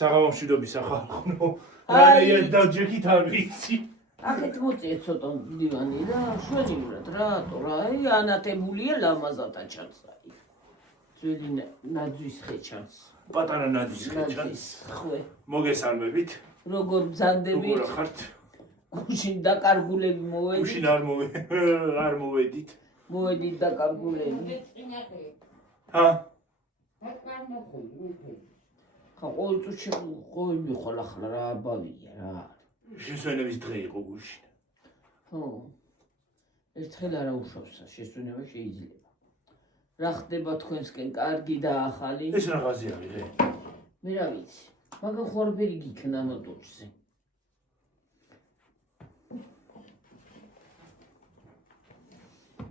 საღამომშვიდობის ახალ რანაირად დავჯექით არ ვიცი. აქეთ მოწიე ცოტა დივანი და შვენივრად რატო რა ანათებულია ლამაზათა ჩანს აი ძველი ნაძვის ხე ჩანს პატარა ნაძვის ხე ჩანს ხვე მოგესალმებით როგორ ბრძანდებით როგორ ხართ გუშინ დაკარგულები მოვედით გუშინ არ მოვედით მოვედით დაკარგულები ჰა ხა ყოველ წუთში ყოველი ხვალ ახლა რა აბავია რა შესვენების დღე იყო გუშინ. ხო. ერთხელ არა უშავსა, შესვენება შეიძლება. რა ხდება თქვენსკენ, კარგი და ახალი? ეს რაღაცია ვიღე. მე რა ვიცი. მაგან ხوارბერი გიქნა მოტოჩზე.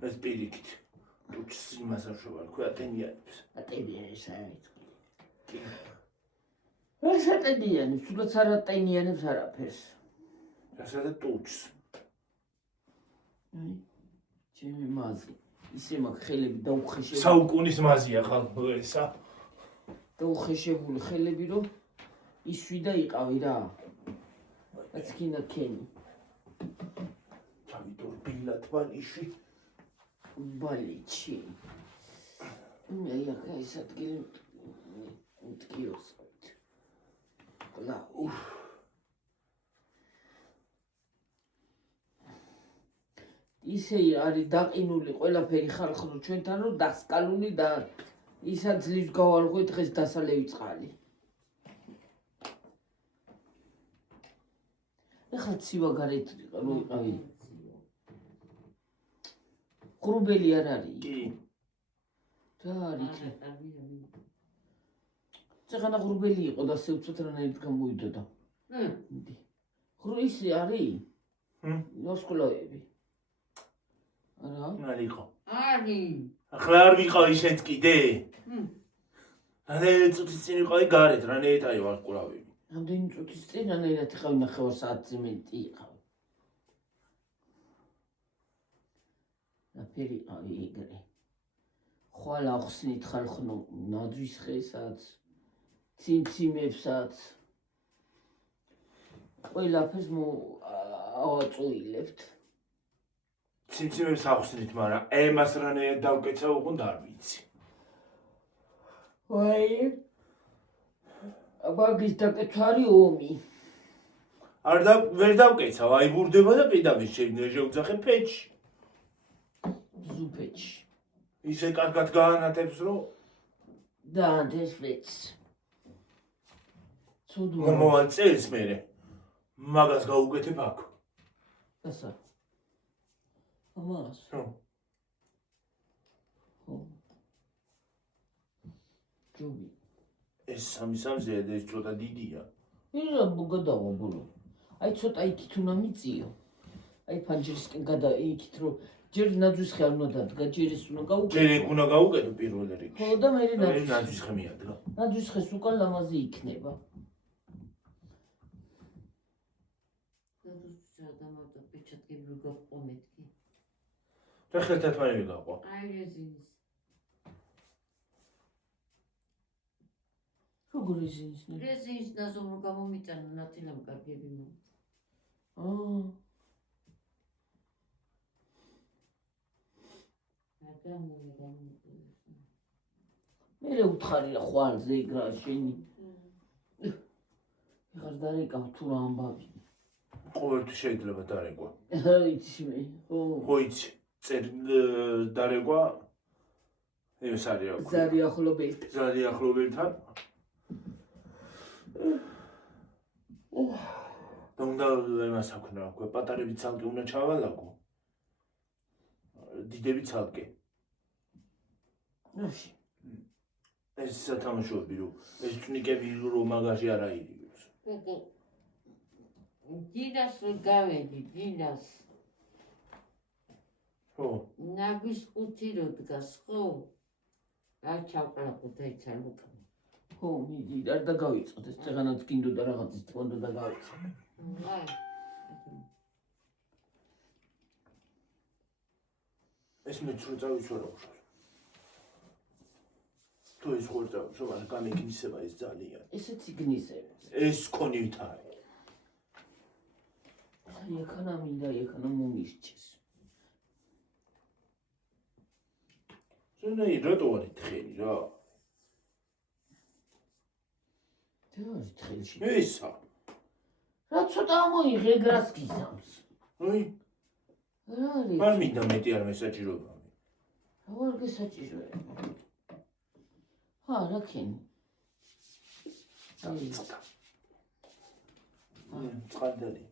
ეს პირიქით. ტუჩს იმას აღშობა, თქვა ატენიანებს. ატენიანებს არის. ეს ატენიანებს, თუნდაც არ ატენიანებს არაფერს. რასაც ტუჩს. აი, ჩემი მაზი. ისე მაგ ხელები დაუხეშებული. საუკუნის მაზია ხალხო ესა. დაუხეშებული ხელები რომ ისვი და იყავი რა. რაც კიდე ქენი. ჩავიდორ ბილად ბალიში. ბალიჩი. მე ახლა ეს ადგილი მткиოსავით. და ისე არის დაყინული ყველაფერი ხალხო ჩვენთან რომ დასკალული და ისა ძლივს გავალღვე დღეს დასალევი წყალი. ეხლა ცივა გარეთ რო იყავი. ღრუბელი არ არის. კი. რა არის? წეღანა ღრუბელი იყო და სევცოთ რანაირად გამოვიდა და. მიდი. ისე არის? ნოსკოლოები. არა? არ იყო. არის. ახლა არ ვიყავი შენც კიდე? რანაირად წუთის წინ ვიყავი გარეთ, რანაირად არის ვარსკვლავები. რამდენი წუთის წინ რანაირად იყავი ნახევარ საათზე მეტი იყავი. ნაფერი იყავი ეგრე. ხვალ ახსნით ხალხო ნაძვის ხესაც, ციმციმებსაც. ყველაფერს ავაწუილებთ. ციმციმებს ახსნით, მაგრამ ემას რანაირად დავკეცა უყუნ და არ ვიცი. ვაი. მაგის დაკეცვა არის ომი. ვერ დავკეცა, აი ბურდება და პირდაპირ შევძახე ფეჩში. ზუფეჩში. ისე კარგად გაანათებს რომ დაანთეს ფეჩს. ცუდო. მომავალ წელს მერე მაგას გაუკეთებ აქ. ასა. ამას. ხო. ხო. ჯობი. ეს სამზეა და ეს ცოტა დიდია. ირა გადავა ბოლო. აი ცოტა იქით უნდა მიწიო. აი ფანჯრისკენ იქით რომ ჯერ ნაძვის ხე არ უნდა დადგა, ჯერ ეს უნდა გაუკეთო. ჯერ ეგ უნდა გაუკეთო პირველ რიგში. ხო და მე ნაძვის ხე მიადგა. ნაძვის ხეს უკან ლამაზი იქნება. რა ხელთათ მაინც გაყვა. აი რეზინის. როგორ რეზინის? რეზინის ნაზომ რომ გამომიტანა ნათელამ კარგები მო. მე უთხარი რა ხვალზე ეგ რა შენი. ეხლა დარეკავ თუ რა ამბავი. ყოველთვის შეიძლება დარეკვა. იცი მე. ხო იცი. დარეკვა ეს არის რა. ზარი ახლობელი. ზარი ახლობელთან. და უნდა იმას აქვს რა ქვია, პატარები ცალკე უნდა ჩავალაგო. დიდები ცალკე. ნაში. ეს სათამაშოები რომ ეს ტუნიკები რომ მაგაში არ აირიოს. დინას გავედი, დინას. ხო. ნაგვის ყუთი რო დგას, ხო? არ ჩავყლაპოთ ეს არ უკან. ხო, მიდი, არ დაგავიწყოთ ეს წეღანაც გინდოდა რაღაცის თქონდა და გავიწყოთ. აი. ეს მეც რო წავიცვალა უშავს. თუ ის ხორდა, რომ გამიგნისება ის ძალიან. ესეც იგნისება. ეს კონივთა. ექანა მინდა ექანა მომირჩეს. ზენაი რატო არ ითხელი რა? და თხილში. ესა. რა ცოტა მოიღე გრას გიზამს. აი, რა არის? არ მინდა მეტი არ მესაჭიროება. რა არ გესაჭიროა? რა ქენი? ცოტა. წყანდელი.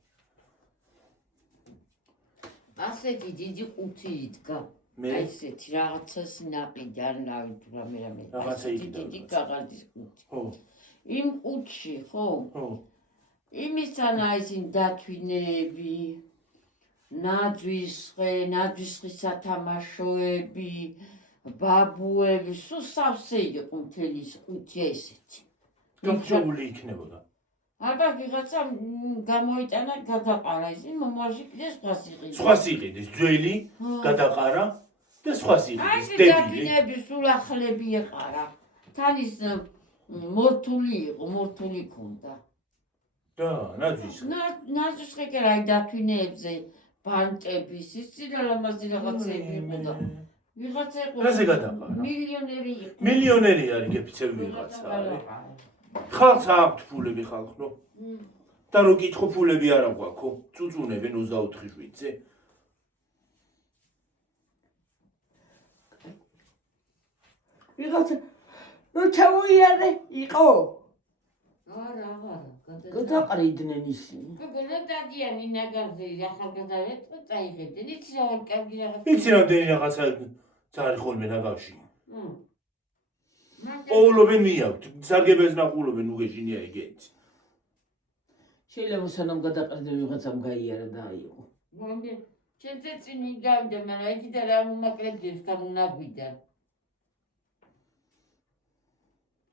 ასეთი დიდი ყუთი იდგა. მე აი ესეთი რაღაცას ნაყიდი არ ნავი თუ რამე. რაღაცა იდგა. დიდი კაღალდის ყუთი. ხო, იმ ყუთში, ხო? ხო. იმისთან აი ისინი დათვინეები, ნაძვის სათამაშოები, ბაბუები, სულ სავსე იყო მთელი ის ყუთი ესეთი. გამჭებული იქნებოდა. ალბათ ვიღაცა გამოიტანა გადაყარა ისინი მომავალში კიდე სხვას იყიდნენ. სხვას იყიდეს, ძველი, გადაყარა და სხვას აი იყიდეს, ეს დებილი. დათვინეები სულ ახლები ეყარა. თან ის მორთული იყო, მორთული ქონდა. და ნაძვის. ნაძვის ხეკერა აი დათვინეებზე ბანტების ის ლამაზი რაღაცები იყო და ვიღაცა იყო რაზე გადაყარა? მილიონერი იყო. მილიონერი არის გეფიცები ვიღაცა არის. ხალხს აქვთ ფულები ხალხო. და რო გითხო ფულები არა გვაქვს, წუწუნებენ 24 შვიდზე. ვიღაცა რო ჩამოიარე იყო. არა, გადაყრიდნენ ისინი. გოგონა დადიანი ნაგარზე ახალგაზრდად წაიღებდნენ. იცი რა ვარ კარგი რაღაც. იცი რამდენი რაღაცა ძარი ხოლმე ნაგავში. ყოველობენ მიაქვთ, სარგებელს ნახულობენ უგეშინია ეგეთი. შეიძლება სანამ გადაყრდნენ ვიღაცამ გაიარა და აიღო. მომდე ჩემზე წინი გავიდა, მაგრამ იქ და რა მომაკლებდეს განუნაგვიდან.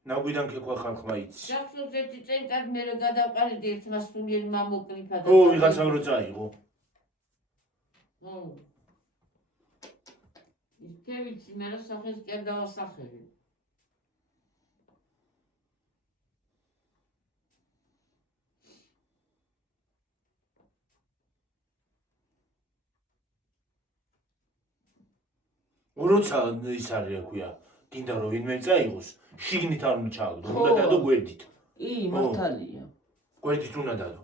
ნაგვიდან ქექვა ხალხმა იცი. გახსოვს ერთი წელიწად მე რო გადავყარდი ერთმა სულიერი მამოკლიფა და ო, ვიღაცამ რო წაიღო. ის კევიცი მე რა სახეს კი არ დავასახელი. როცა ის არის რა ქვია, გინდა რომ ვინმე წაიღოს, შიგნით არ უნდა ჩააგდო, უნდა დადო გვერდით. კი, მართალია. გვერდით უნდა დადო.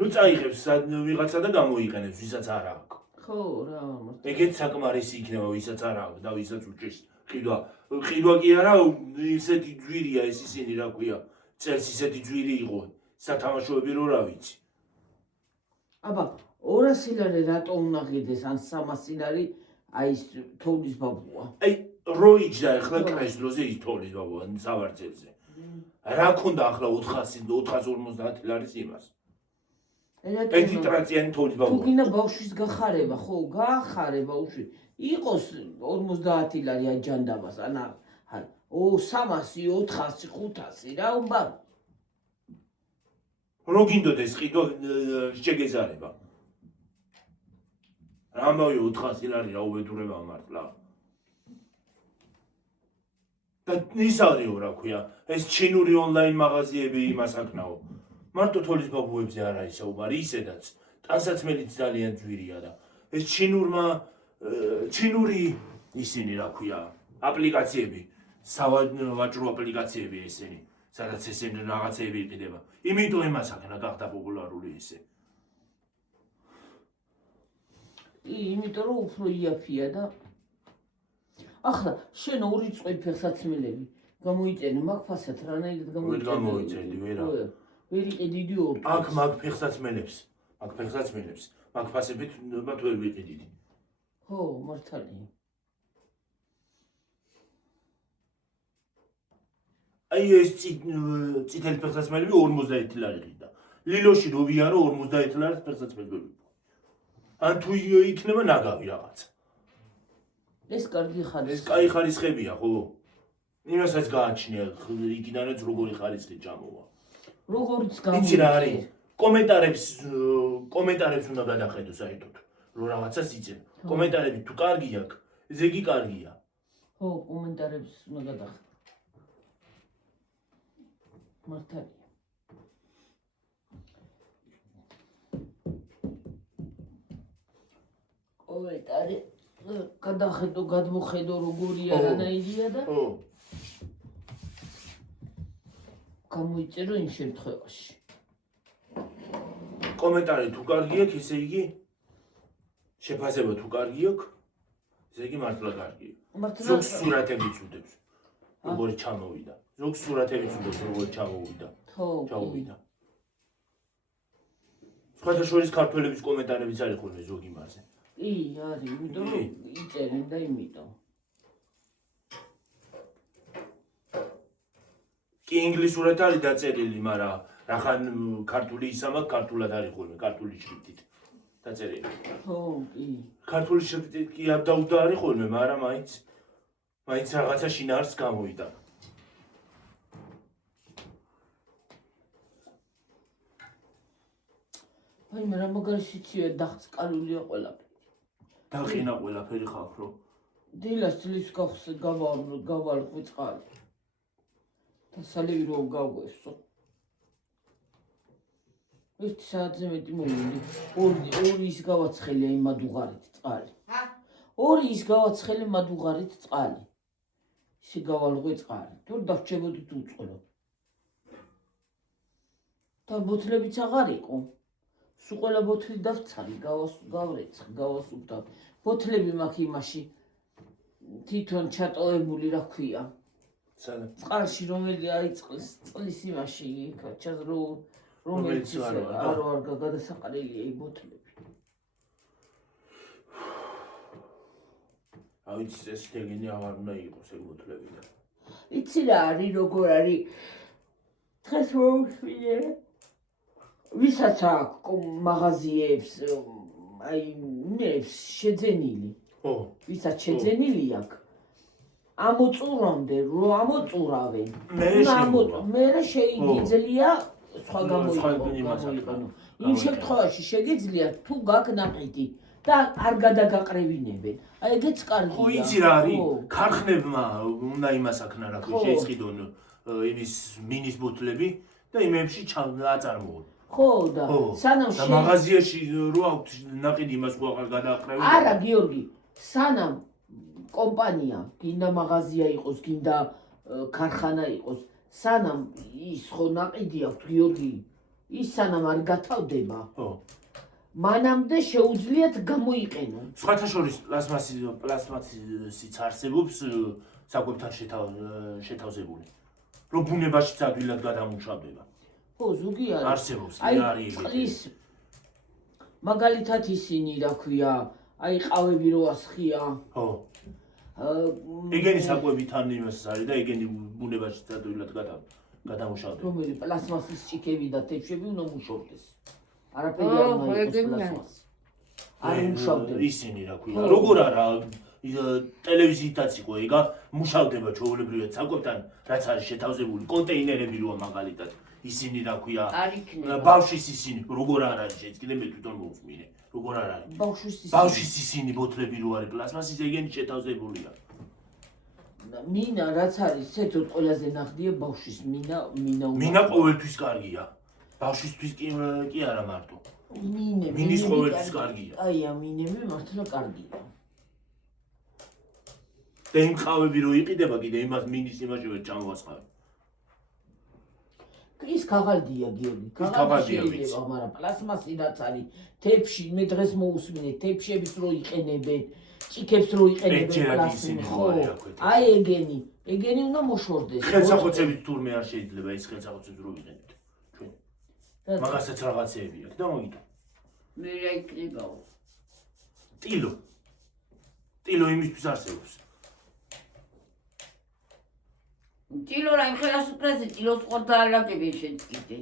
რო წაიღებს ვიღაცა და გამოიყენებს, ვისაც არ აქვს. ხო, რა მართალია. ეგეც საკმარისი იქნება, ვისაც არ აქვს და ვისაც უჭირს ყიდვა. ყიდვა კი არა, ისეთი ძვირია ეს ისინი რა ქვია, წელს ისეთი ძვირი იყო, სათამაშოები რო რა ვიცი. აბა, 200 ლარი რატო უნდა ღიდეს ან 300 ლარი? აი ეს თოვლის ბაბუა. აი, რო იჯდა ახლა კრესლოზე ის თოვლის ბაბუა სავარძელზე. რა ქონდა ახლა 450 ლარის იმას? ერთი ტრაციანი თოვლის თუ ბაბუა. გინდა ბავშვის გახარება, ხო, გაახარე ბავშვი. იყოს 50 ლარი აჯანდაბას, ან 300, 400, 500 რა უნდა. რო გინდოდეს ყიდვა შეგეზარება. რამავე 400 ლარი რა უბედურება მართლა. და ის არისო რა ქვია, ეს ჩინური ონლაინ მაღაზიები იმას აკნაო. მარტო თოლის ბაბუებზე არ არის საუბარი, ისედაც ტანსაცმელიც ძალიან ძვირია და ეს ჩინური ისინი რა ქვია, აპლიკაციები, სავაჭრო აპლიკაციები ესენი, სადაც ესენი რაღაცეები იყიდება. იმიტომ იმას აკნა გახდა პოპულარული ისე. იმიტომ რომ უფრო იაფია და ახლა შენ ორი წყვილი ფეხსაცმელები გამოიწენი მაგ ფასად რანაირად ვერ გამოიწენდი, ვერა. ვერ იყე დიდი ორი. აქ მაგ ფეხსაცმელებს, მაგ ფასებით მათ ვერ ვიყიდით. ხო, მართალია. აი ეს წითელი ფეხსაცმელები 50 ლარი ყიდა. ლილოში რო ვიარო 50 ლარის ფეხსაცმელი. ან თუ იქნება ნაგავი რაღაც. ეს კარგი ხარისხი. ეს კაი ხარისხებია, ხო? იმასაც გააჩნია, იქიდანაც როგორი ხარისხი ჭამოვა. როგორიც იცი რა არის? კომენტარებს უნდა გადახედო საერთოდ. რო რაღაცას იცენ. კომენტარები თუ კარგი აქვს, ზეგი კარგია. ხო, კომენტარებს უნდა გადახედო. მართალია. კომენტარი გადახედო, გადმოხედო როგორი არანაირია და ო გამოიწერო იმ შემთხვევაში. კომენტარი თუ კარგი აქვს, ესე იგი შეფასება თუ კარგი აქვს, ესე იგი მართლა კარგია. ზოგ სურათებიც უდებს, როგორი ჩამოვიდა. ზოგ სურათებიც უდებს, როგორი ჩამოვიდა. ჩამოვიდა. სხვათა შორის ქართველების კომენტარებიც არის ხოლმე ზოგ იმაზე. კი, არის, იმიტომ რომ იწერენ და იმიტომ. კი ინგლისურად არის დაწერილი, მაგრამ რახან ქართული ისამა ქართულად არის ხოლმე, ქართული შრიფტით დაწერილი. ხო, კი. ქართული შრიფტით კი არ დაუდა არის ხოლმე, მაგრამ მაინც რაღაცა შინაარს გამოვიდა. აი, მაგრამ მაგარი სიცივე დახწყალულია ყველაფერი. დახინა ყველაფერი ხალხ რო. დილას წლის გახს გავალ წყალი. და სალევი რო გავგვესო. ერთი საათზე მეტი მოვიდი. ორი ის გავაცხელია იმ მადუღარით წყალი. ორი ის გავაცხელე მადუღარით წყალი. ისე გავალღვე წყალი. თუ დავრჩებოდით უწყლო. და ბოთლებიც აღარ იყო. სულ ყველა ბოთლი დავცალი, გავრეცხ, გავასუფთავ. ბოთლები მაქვს იმაში თვითონ ჩატოვებული რა ქვია. სანამ წყალში რომელი არის წყლის იმაში რომელიც არ გადასაყრელია იმ ბოთლები. ავიც ეს შეგენი აღარ უნდა იყოს ეგ ბოთლები და. იცი რა არის როგორ არის დღეს მოусმინე ვისაც აქვს მაღაზიებს აი ნებს შეძენილი ხო ვისაც შეძენილი აქვს ამოწურამდე რო ამოწურავენ მე შეიძლება სხვა გამოიყენო იმ შემთხვევაში შეგიძლიათ თუ გაქვს ნაყიდი და არ გადაგაყრევინებენ აი ეგეც კარგია ხო იცი რა არის ქარხნებმა უნდა იმას აქნა რა ქვია შეიწყიდონ იმის მინის ბოთლები და იმებში აწარმოონ ხო და სანამ და მაღაზიაში რო აქვს ნაყიდი იმას ხო აღარ გადააყრევენ არა გიორგი სანამ კომპანია გინდა მაღაზია იყოს გინდა ქარხანა იყოს სანამ ის ხო ნაყიდი აქვს გიორგი ის სანამ არ გათავდება ხო მანამდე შეუძლიათ გამოიყენონ სხვათა შორის პლასტმასიც არსებობს საკვებთან შეთავაზებული რომ ბუნებაშიც ადვილად გადამუშავდება ხო ზოგი არის არსებობს არის წყლის მაგალითად ისინი რა ქვია აი ყავები რო ასხია ხო ეგენი საკვები თან იმას არის და ეგენი ბუნებაში ადვილად გადამუშავდება რომელი პლასმასის ჭიქები და თეფშები უნდა მუშავდეს არაფერი არ უნდა იყოს პლასმასი არ მუშავდება ისინი რა ქვია როგორ არა ტელევიზიითაც იყო ეგა მუშავდება ჩვეულებრივად საკვებთან რაც არის შეთავაზებული კონტეინერები როა მაგალითად ისინი რა ქვია ბავშვის ისინი როგორ არ არის ეს კიდე მე თვითონ მოვსმინე როგორ არ არის ბავშვის ისინი ბოთლები რო არის პლასმასის ეგენი შეთავაზებულია მინა რაც არის ცეთოთ ყველაზე ნახდია ბავშვის მინა ყოველთვის კარგია ბავშვისთვის კი არა მარტო მინის ყოველთვის კარგია აი ამინები მართლა კარგია და იმ ყავები რო იყიდება კიდე იმას მინის იმაშივე ჩამოვასხავ ის ქაღალდია გიორგი ქაღალდია მაგრამ პლასმასი რაც არის თეფში მე დღეს მოусმინე თეფშების რო იყენებენ ჭიქებს რო იყენებენ პლასტმასი აი ეგენი უნდა მოშორდეს ხელსაყოწებით თურმე არ შეიძლება ის ხელსაყოწები რო ვიყენებთ ჩვენ მაგასაც რაღაცეები აქვს და მოგიტო მე რა იქნებაო ტილო იმისთვის არსებობს ტილო რა იმ ხელისუფლებას ტილოს ყոր დაალაგებენ შენც კიდე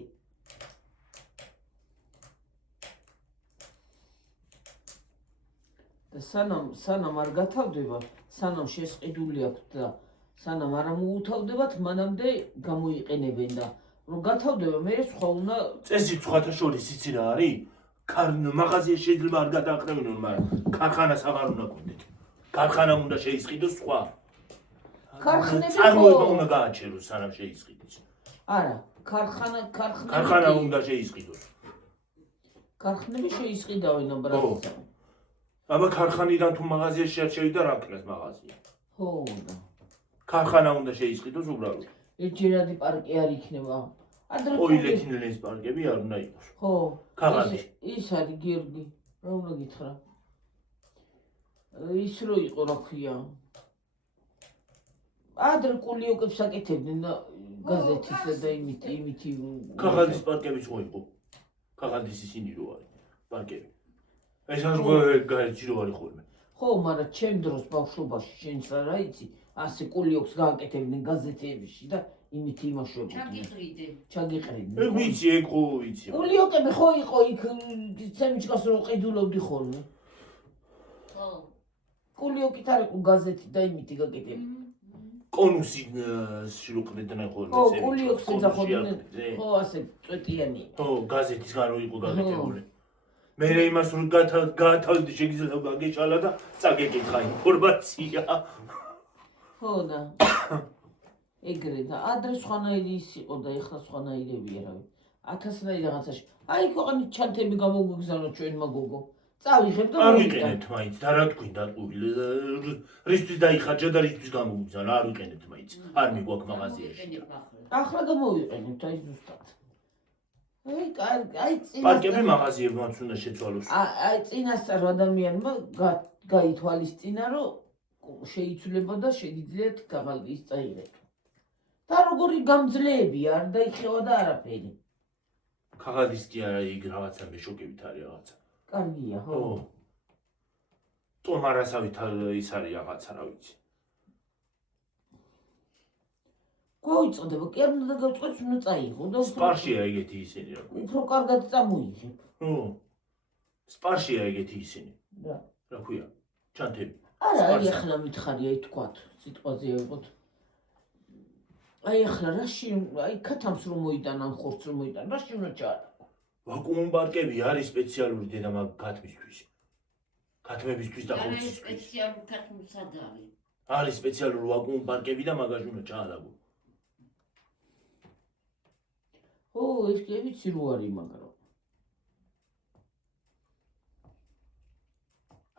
და სანამ არ გათავდება სანამ შესყიდული აქვს და სანამ არ მოუთავდებათ მანამდე გამოიყენებენ და რომ გათავდება მე სხვა უნდა წესით სხვათა შორის იცი რა არის მაღაზია შეიძლება არ გადააყრევინონ მაგრამ ქარხანას აღარ უნდა გქონდეთ ქარხანამ უნდა შეისყიდოს სხვა წარმოება უნდა გააჩეროს სანამ შეისყიდოს არა ქარხანა უნდა შეისყიდოს ქარხნები შეისყიდავენ აბრალს აბა ქარხანიდან თუ მაღაზიაში შევიდა რა ქნას მაღაზია. ხო და ქარხანა უნდა შეისყიდოს უბრალოდ. ერთჯერადი პარკი არ იქნება. ადრე პოილეთილენის პარკები არ უნდა იყოს. ხო. ქაღალდი. ის არის გიორგი. რა უნდა გითხრა? ის რო იყო რა ქვია. ადრე კულიოკებს აკეთებდნენ და გაზეთისა და იმითი ქაღალდის პარკებიც ხო იყო. ქაღალდის ისინი რო არის პარკები. ეს არ რო გაიჭი რო არის ხოლმე. ხო, მაგრამ ჩემ დროს ბავშვობაში შენს რა იცი, ასე კულიოკს გააკეთებდნენ გაზეთებში და იმით იმაშვებოდნენ. ჩაგიყრიდნენ. ვიცი, ეგ ხო ვიცი. კულიოკები ხო იყო იქ ცემიჩკას რო ყიდულობდი ხოლმე. ხო. კულიოკით არ იყო გაზეთი და იმით გაკეთებდნენ. კონუსი შრუყდნენ ხოლმე. ხო, კულიოკს ეძახოდნენ. ხო, ასე წვეტიანი. ხო, გაზეთის გარო იყო გაკეთებული. მე იმას რო გაათავდი შეგიძლია გაგეშალა და წაგეკითხა ინფორმაცია. ხო და ეგრე და ადრე სხვანაირი ის იყო და ეხლა სხვანაირებია რავი. 1000-ნაირი რაღაცაში. აი ქვეყნის ჩანთები გამოგვიგზავნა ჩვენმა გოგო. წავიღებ და არ ვიყენებთ მაინც და რა თქვი დატყუილი. რისთვის დაიხარჯა და რისთვის გამოგვიგზავნა, არ ვიყენებთ მაინც. არ მიგვაქვს მაღაზიაში. ახლა გამოვიყენებთ აი ზუსტად. აი პარკები მაღაზიებმაც უნდა შეცვალოს. აი წინასწარ ადამიანმა გაითვალისწინა რომ შეიცვლება და შეგიძლიათ ქაღალდის წაიღეთ. და როგორი გამძლეები არ დაიხევა და არაფერი. ქაღალდის კი არა იქ რაღაცა მეშოკებით არის რაღაცა. კარგია, ხო. ტომარასავით ის არის რაღაცა რა ვიცი. გვაუწყდება, კი არ უნდა გავწყდეს, უნდა წაიღო და სპარშია ეგეთი ისინი რა. უფრო კარგად წამოიღებ. ხო. სპარშია ეგეთი ისინი. რა. რა ქვია? ჩანთები. არა, აი ახლა მითხარი, აი თქვათ, სიტყვაზე ავიღოთ. აი ახლა რაში, აი ქათამს რომ მოიტანა, ხორცს რომ მოიტანა, რაში უნდა ჩაატარო? ვაკუუმ პარკები არის სპეციალური დედამაგ ქათმისთვის. ქათმებისთვის და ხორცისთვის. სპეციალური ქათმი სად არის? არის სპეციალური ვაკუუმ პარკები და მაგაში უნდა ჩაადაგო. ო, ეს კი ვიცი რო არის, მაგრამ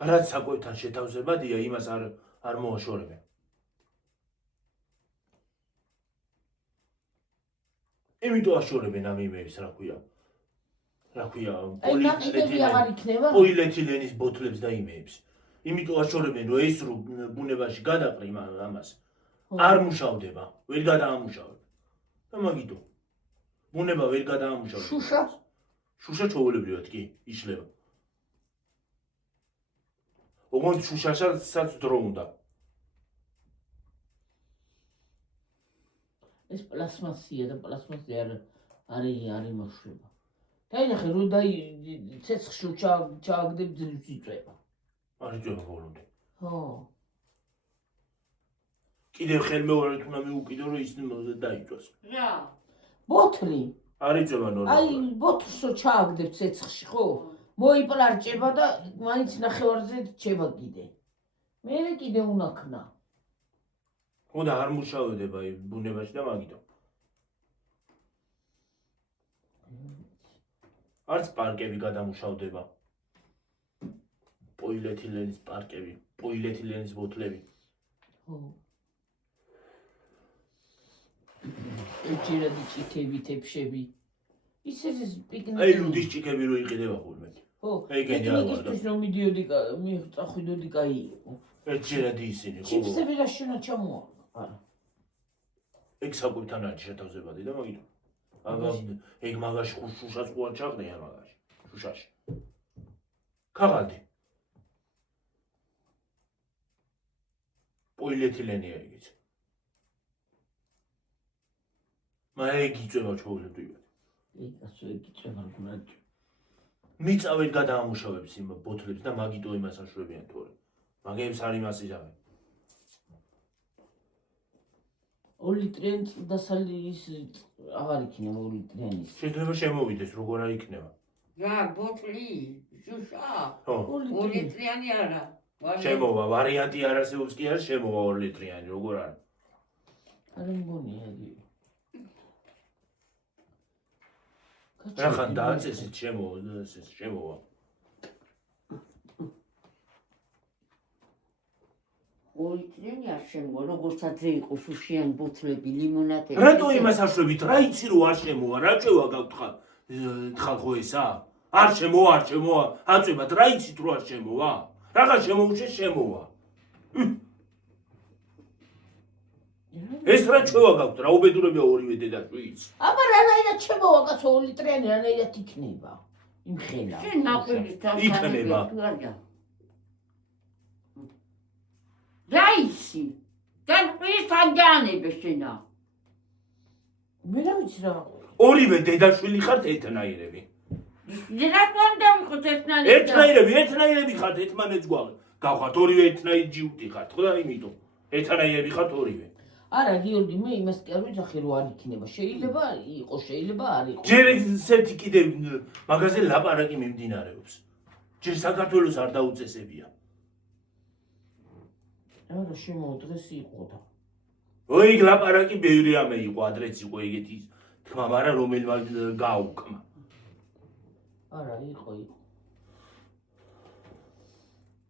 რაც საკვებთან შეთავსებადია, იმას არ მოაშორებენ. იმიტომ აშორებენ ამ იმებს, რა ქვია. რა ქვია, პოლიეთილენის ბოთლებს და იმებს. იმიტომ აშორებენ, რომ ეს რო ბუნებაში გადაყრი ამას. არ მუშავდება, ვერ გადაამუშავებ. და მაგითო. ბუნება ვერ გადაამუშავებს. შუშა? შუშა ჩაოლებრივად კი, იშლება. ოღონდ შუშაშასაც დრო უნდა. ეს პლასმასია და პლასმასი არ იმაშვება. დაინახე, რომ ცეცხლში ჩააგდებ ძილს იწვება. არ იწვება ბოლომდე. ხო. კიდევ ხელმეორედ უნდა მიუყიდო, რომ ის დაიწვას. რა? ბოთლი. არ იწვება ნორმალურად. აი ბოთლს რო ჩააგდებ ცეცხლში, ხო? მოიპლარჭება და მაინც ნახევარზე რჩება კიდე. მერე კიდე უნაქნა. ხო და არ მუშავდება ბუნებაში და მაგითო. არც პარკები გადამუშავდება. პოლიეთილენის პარკები, პოლიეთილენის ბოთლები. ხო. ერთჯერადი ჭიქები, თეფშები. ისე პიკნიკი. აი ლუდის ჭიქები რო იყიდება ხოლმე. ხო. ეგენი არ ვარ და. პიკნიკის რომ მიდიოდი, წახვიდოდი კაი იყო. ერთჯერადი ისინი ხო. ჩიფსები რაში უნდა ჩამოაყო? არა. ეგ საკვებთან არის შეთავსებადი და მაგითო. აბა ეგ მაგაში შუშას ყوار ჩაყრია მაგაში. შუშაში. ქაღალდი. პოლიეთილენია ეგიც. მაგ იწვება ჩაოლებრივად. ასე იწვება გულად. მიწავენ გადაამუშავებს იმ ბოთლებს და მაგიტო იმას აშვებიან თორე. მაგებს არ იმას იზავენ. 2 ლიტრიანი წვდასალი ის აღარ იქნება 2 ლიტრიანი. შეიძლება შემოვიდეს, როგორ არ იქნება. რა, ბოთლი, შუშა? ხო. 2 ლიტრიანი არა. შემოვა, ვარიანტი არ არსებობს კი არა, შემოვა 2 ლიტრიანი, როგორ არის? არ მგონია გი. რახან დააწესეთ შემოვა. მოიწნენი არ შემოვა, როგორც ადრე იყო შუშიან ბოთლები, ლიმონადები. რატო იმას აშვებით? რა იცი რომ არ შემოვა? რა ჭევა გაქვთ ხალხო ესა? არ შემოვა, აწვებათ, რა იცით რომ არ შემოვა? რაღა შემოუჩეს შემოვა. ეს რა ჭევა გაქვთ? რა უბედურებია ორივე დედაშვიც? აბა რანაირად შემოვა კაცო 2 ლიტრიანი რანაირად იქნება? იმხელა. შენ ნაყვილის იქნება. დაიცი. განყვის თანდიანებე შენა. მე რა ვიცი რა. ორივე დედაშვილი ხართ ეთნაირები. რატომ დავიხოთ ეთნაირები? ეთნაირები ხართ, ეთმანეთს გავხართ, ორივე ეთნაირი ჯიუტი ხართ, ხო და იმითო. ეთნაირები ხართ ორივე. არა გიორგი მე იმას კი არ ვიცი რომ არ იქნება. შეიძლება იყოს, შეიძლება არ იყოს. ჯერ ესეთი კიდე მაგაზე ლაპარაკი მიმდინარეობს. ჯერ საქართველოს არ დაუწესებია. არა შემოუდრეს იყო და. ოი ლაპარაკი ბევრი ამე იყო, ადრეც იყო ეგეთი თქმა, მაგრამ რომელმა გაუკმა. არა იყო.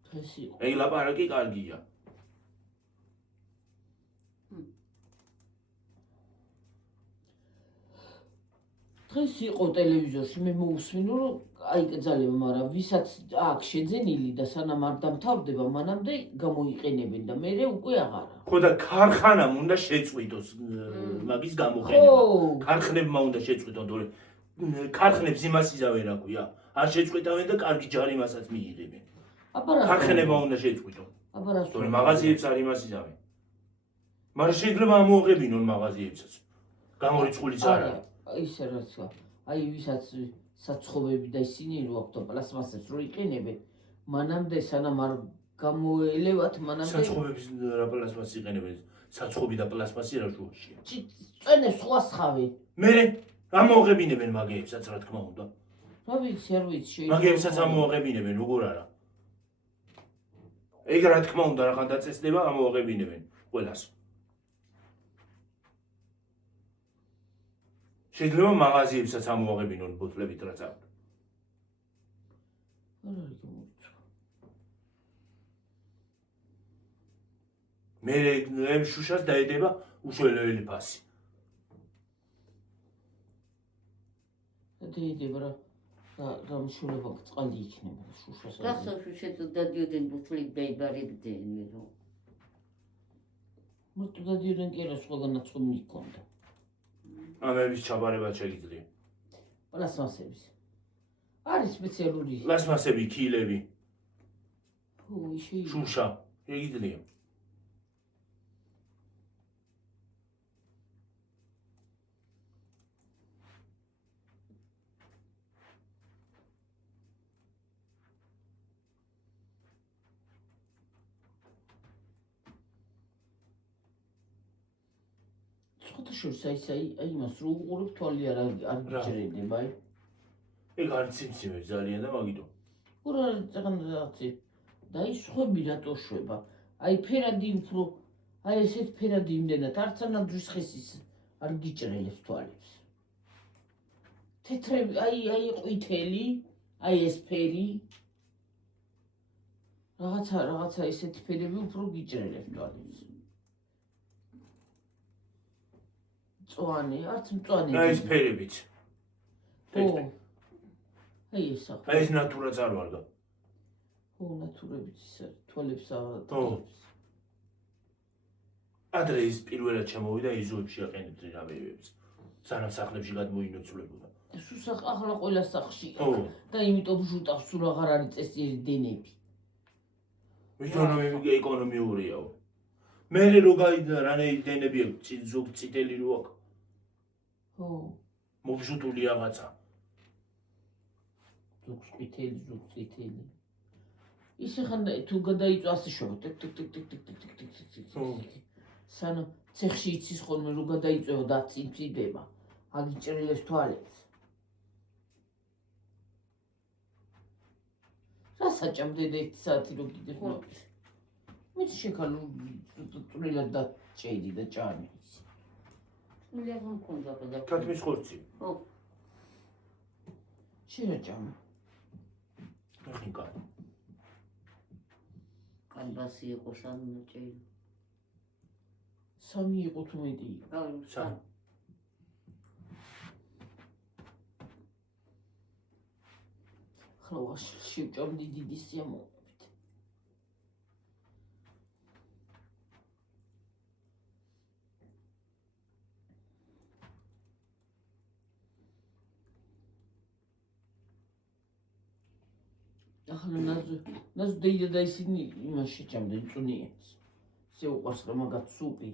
დღეს იყო. ეგ ლაპარაკი კარგია. დღეს იყო ტელევიზორში მე მოусმინო რომ აი კძალება, მაგრამ ვისაც აქ შეძენილი და სანამ არ დამთავრდება, მანამდე გამოიყენებენ და მე უკვე აღარა. ხო და ქარხანამ უნდა შეწყვიტოს მაგის გამოყენება. ქარხნებმა უნდა შეწყვიტონ, თორე ქარხნებს იმას იზავენ რა ქვია. არ შეწყვიტავენ და კარგი ჯარიმასაც მიიღებენ. აბა რა ქარხნებმა უნდა შეწყვიტონ. აბა რა თორე მაღაზიებს არ იმას იზავენ. მაგრამ შეიძლება ამოუღებინონ მაღაზიებსაც. გამორიცხულიც არ არის. ისე რაც აი ვისაც საცხოვები და ისინი რო აქვთ პლასმასებს რო იყენებენ, მანამდე სანამ არ გამოელევათ, მანამდე საცხოვების რა პლასმასი იყენებენ? საცხობი და პლასმასი რა შუაშია? წვენებს სხვა სხავი. მე ამოუღებინებენ მაგეებსაც რა თქმა უნდა. რა ვიცი, არ ვიცი შეიძლება. მაგეებსაც ამოუღებინებენ, როგორ არა? ეგ რა თქმა უნდა რა ხანდაწესდება ამოუღებინებენ ყველას. შეიძლება მაღაზიებსაც ამოუღებინონ ბოთლებით რაც აქვს. არ არის გამოიწვა. მე ამ შუშას დაედება უშველებელი ფასი. დაედება რა მშულება წყალი იქნება შუშას. გახსოვს შენ დადიოდენ ბოთლით დაიბარებდნენ რომ. მარტო დადიოდენ კი არა სხვაგანაც ხომ მიქონდა. ამების ჩაბარება შეიძლება. პლასმასების. არის სპეციალური. პლასმასები, ქილები, ხო, შეიძლება. შუშა, შეიძლება. შურს აი იმას რო უყურებ თვალი არ გიჭრედება აი. ეგ არის ციმციმე ძალიან და მაგიტო. ურა რაღაცი და ის ხვები რატო შვება? აი ფერადი უფრო აი ესეთ ფერადი იმდენად არც ანამდვილ ხესის არ გიჭრელებს თვალებს. თეთრები აი ყვითელი, აი ეს ფერი. რაღაცა ესეთი ფერები უფრო გიჭრელებს თვალებს. მწვანე, არც მწვანე. აი ეს ფერებიც. ხო. აი ეს ახლა. აი ეს ნატურა წარვარდა. ხო, ნატურებიც ისე თვალებს ავადებს. ადრე ის პირველად ჩამოვიდა იზოებში აყენებდნენ რამეებს. სანამ სახლებში გადმოინოცვლებოდა. სუსახ ახლა ყველა სახლში და იმიტომ ჟუტავს სულ აღარ არის წესიერი დენები. მითონომი ეკონომიურიაო. მე რო რანაირი დენები აქვს, ზოგ წითელი რო აქვს. ხო. მობჟუტული რაღაცა. ზოგ წითელი. ისე ხან თუ გადაიწვა ასე შვება, ტიკ. სანამ ცეხში იცის ხოლმე რო გადაიწვევა და წინწიდება, აგიჭრილებს თვალებს. რა საჭამდე 1 საათი რო კიდევ მე შეკალო წვრილად და ჭეიდი და ჭამი. მე აღარ მქონდა და თათმის ხორცი. ხო. შეჭამა. ხინკა. კანბასი იყო სამნაჭი. 3 იყო თუ მეტი იყო. სამ. ახლა შევჭამდი დიდი სიამოვნებით. ახლა ნაზუ დაიდა და ისინი იმას შეჭამდნენ წუნიებს. ისე უყვარს რა მაგათ სუპი.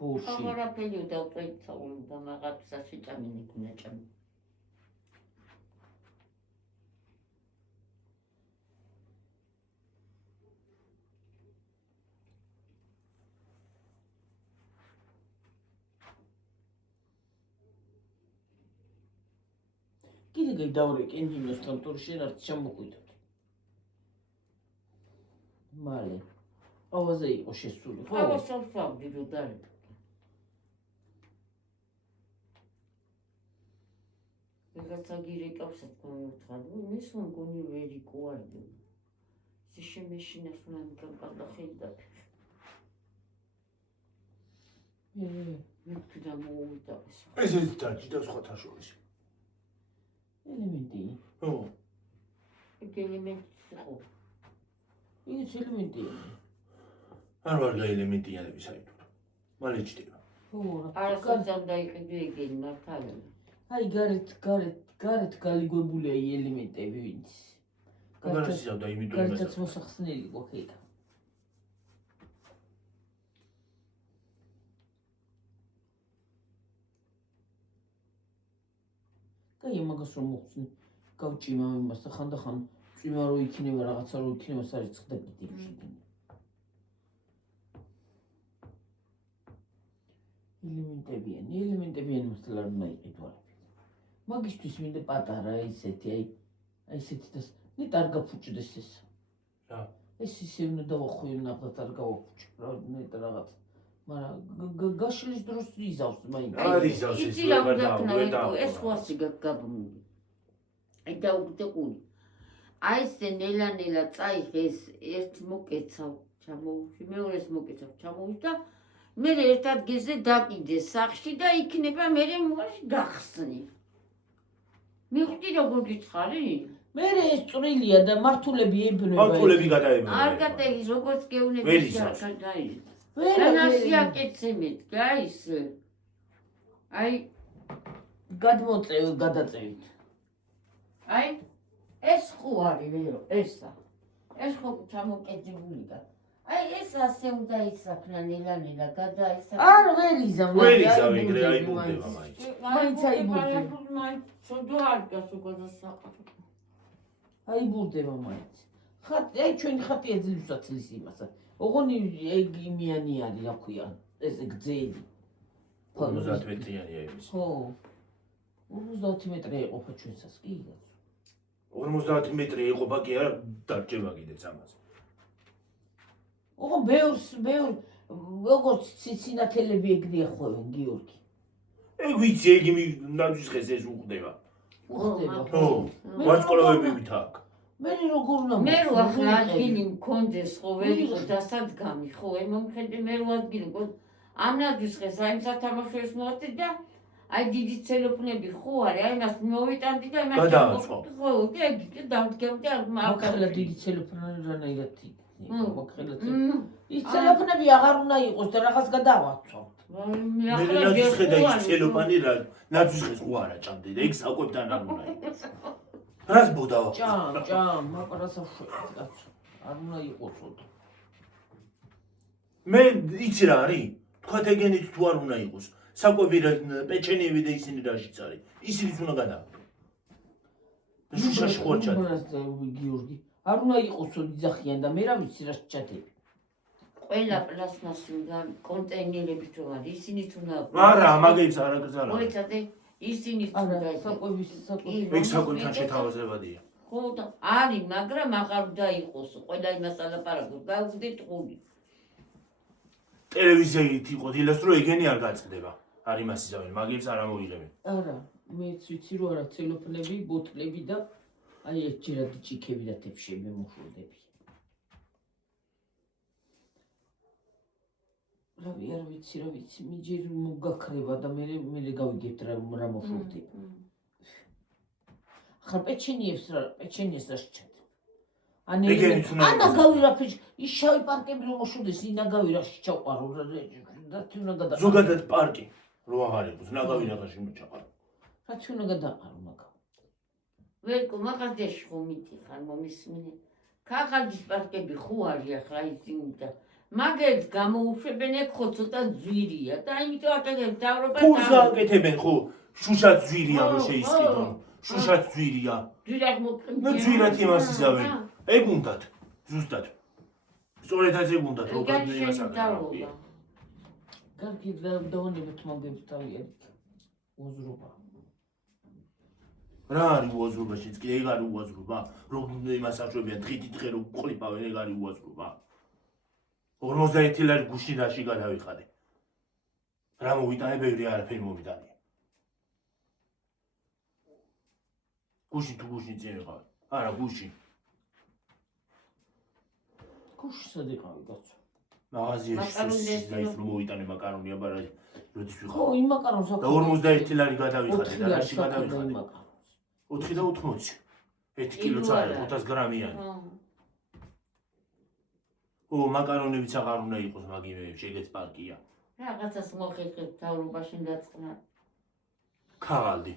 ბურში. აღარაფერი დავწეითაულ და მაგათსა შეჭამინი გუნაჭამი. კიდე დავრეკ ინჟინერთან თუ შენ არ ჩამოყვიდოთ. მალე. ავაზე იყო შესული, ხო? ავასავსავდი რო დარებ. ვიღაცა გირეკავსად მომეუთხარი, მის მგონი ვერ იკوارდი. ეს შემეშინას მან გამყარდა და მე თქვა მოვიდა ეს. ეს დაჭი და სხვა თაშორის. ელემენტი. ხო. ეგ ელემენტი ხო. ის ელემენტი. არ ვარ გაელემენტიანები საერთოდ. მალე ჩდება. ხო, არა სანამ დაიყიდე ეგენი მართალია. აი გარეთ გალიგვებულია აი ელემენტები ვინც. გარეთსავდა იმიტომ გარეთაც მოსახსნელი გოქეიკა. აი მაგას რომ მოხსნი გავჭიმა იმას და ხანდახან წვიმა რო იქნება რაღაცა რო იქნება სარიცხდა კიდე შეგინე. ელემენტებიან მასლა არ უნდა იყიდო. მაგისთვის მინდა პატარა ისეთი აი ესეთი და ნეტ არ გაფუჭდეს ეს. რა? ეს ისე უნდა დავახვიო ნახოთ არ გავაფუჭო რა ნეტ რაღაც. მაგრამ გაშლის დროს იზავს მაინც. არ იზავს ეს ვერ ეს ხواسი გაგაბმული. აი დაუგდებული. აი ეს ნელა წაიღეს ერთ მოკეცავ ჩამოვში მეორეს მოკეცავ ჩამოვში და მე ერთ ადგილზე დაკიდე სახში და იქნება მე მოაში გახსნი. მიხვდი როგორ გითხარი? მე ეს წვრილია და მართულები ებნება. მართულები გადაებება. არ გადაიღეს როგორც გეუნები გადაიღეს. ვერ ანასიაკეცემეთ, გაის. აი გადაწევით. აი ეს ხო არის ვერო, ესა. ეს ხო ჩამოკეცებული და აი ეს ასე უნდა ისაქნა ნელა გადაისახა. არ ვერ იზამ. ვერ იზავ ეგრე აი ბუნდება მაინც. მაინც აი ბუნდება. შოდო არ გასუგაზა საყარო. აი ბუნდება მაინც. ხატი აი ჩვენი ხატი ეძლივსაც ის იმასა. ოღონი ეგ იმიანი არის რა ქვია ეს გძელი. 50 მეტრიანია ის. ხო. 50 მეტრი ეყოფა ჩვენსას კი გაცო. 50 მეტრი ეყოფა კი არა დარჩება კიდეც ამას. ოღონ ბევრ როგორც ციცინათელები ეგრე ხვევენ გიორგი. ეგ ვიცი ეგ ნაძვის ხეს ეს უხდება. უხდება. ხო. ვარსკვლავებივით აქ. მე როგორ უნდა მე რო ახლა ადგილი მქონდეს ხო ვერ იყო დასადგამი ხო ემომხედე მე რო ადგილი მქონდეს ამ ნაძვის ხეს აი სათამაშოებს მოვაწი და აი დიდი ცელოფნები ხო არის აი მას მოვიტანდი და იმას ხო და ეგ დავდგებდი ახლა დიდი ცელოფნები რანაირად მოხელა ის ცელოფნები აღარ უნდა იყოს და რაღაც გადავაცო. მე ნაძვის ხედა ის ცელოფანი რა ნაძვის ხეს ხო არა ჭამდე და ეგ საკვებთან არ უნდა იყოს. რას ბოდავა? ჭამ, მაპარასავშველი კაცო. არ უნდა იყოსო. მე იცი რა არის? თქვათ ეგენით თუ არ უნდა იყოს. საკვები რა პეჩენიები და ისინი რაშიც არის. ისინიც უნდა გადააქვს. შუშაში ხო ჩად. გიორგი. არ უნდა იყოსო იძახიან და მე რა ვიცი რა შეჭადები. ყველა პლასმასი უნდა კონტეინერები თუ არის, ისინიც უნდა. არა, მაგებს არ აკრძალა. მოიცადე ისინიც უნდა საკვები ეგ საკვებთან შეთავაზებადია. ხო და არის, მაგრამ აღარ უნდა იყოს. ყველა იმას ალაპარაკობს, გავხდით ყური. ტელევიზიით იყო დილას რო ეგენი არ გაწყდება. არ იმას იზავენ, მაგებს არ ამოიღებენ. არა, მეც ვიცი რომ არა ცელოფნები, ბოთლები და აი ეჭირადი ჭიქები და თეფშები მოხურდები. არ ვიცი, მიჯერ მოგაქრება და მე გავიგებთ რა მოხდით. ხა პეჩენიებს რა შეჩად. ანა გავირაფეჭ ის შავი პარკები რომ მოშოდეს ინაგავი რა შეჩაყარო რა თი უნდა გადაყარო. ზოგადად პარკი რო აღარ იყოს, ნაგავი რაღაცში მოჩაყარო. რა თი უნდა გადაყარო მაგა. ვერკო მაგაზიაში ხომ მიტიხარ მომისმინე. ქაღალდის პარკები ხო არის ახლა ისინი და მაგებს გამოუშვებენ ეგ ხო ცოტა ძვირია და იმიტომ აკეთებს დავრობა ფულს გააკეთებენ ხო? შუშაც ძვირია რომ შეისყიდონ. შუშაც ძვირია. ძვირად მოკრიბ. ნუ ძვირად იმას იზავენ. ეგ უნდათ. ზუსტად. სწორედაც ეგ უნდათ რო გადმოიმას აკეთებენ. კარგი დავანებთ მაგებს თავიანთ. უზრობა. რა არის უაზრობა შეც კი ეგ არის უაზრობა რომ იმას აშვებიან დღითი დღე რომ ყლიპავენ ეგ არის უაზრობა 50 ლარი გუშინაში გადავიხადე რა მოვიტანე ბევრი არაფერი მომიტანე გუში თუ გუში წინიღავ არა გუში სად იყავი კაცო მაღაზიაში და ის რომ მოვიტანე მაკარონი აბარა როდის ვიხავ ხო იმ მაკარონს და 50 ლარი გადავიხადე და რაში გადავიხადე 4 და 80. 1 კილოც არის 500 გრამიანი. მაკარონებიც აღარ უნდა იყოს მაგივე შეგეც პარკია. რაღაცას მოხერხეთ დავრობაში დაწყნა. ქაღალდი.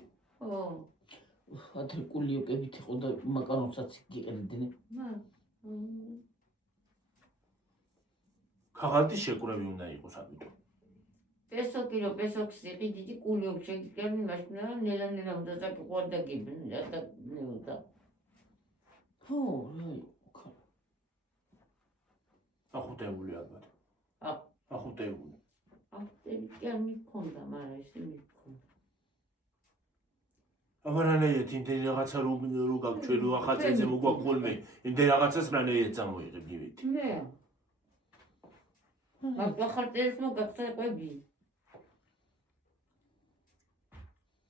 ადრე კულიოკებით იყო და მაკარონსაც იყენებდნენ. ქაღალდი შეკრები უნდა იყოს ამიტომ. პესოკირო პესოქს იყიდიდი კულიოკ შეგიკერნი მაშინა ნელა უნდა დაგიყვარდაგებინ და ნეუდა. ხო, ახუტებული ალბათ. ახუტებული. ახუტები კი არ მიქონდა, მაგრამ ესე მიქონდა. აბარანაიეთ იმდენი რაღაცა რო გაქვს ჩვენ რო ახალწელზე მოგვაქვს ხოლმე, იმდენი რაღაცას რანაიეთ წამოიღებ გივით. მე. ახალწელს მოგახსენებდი.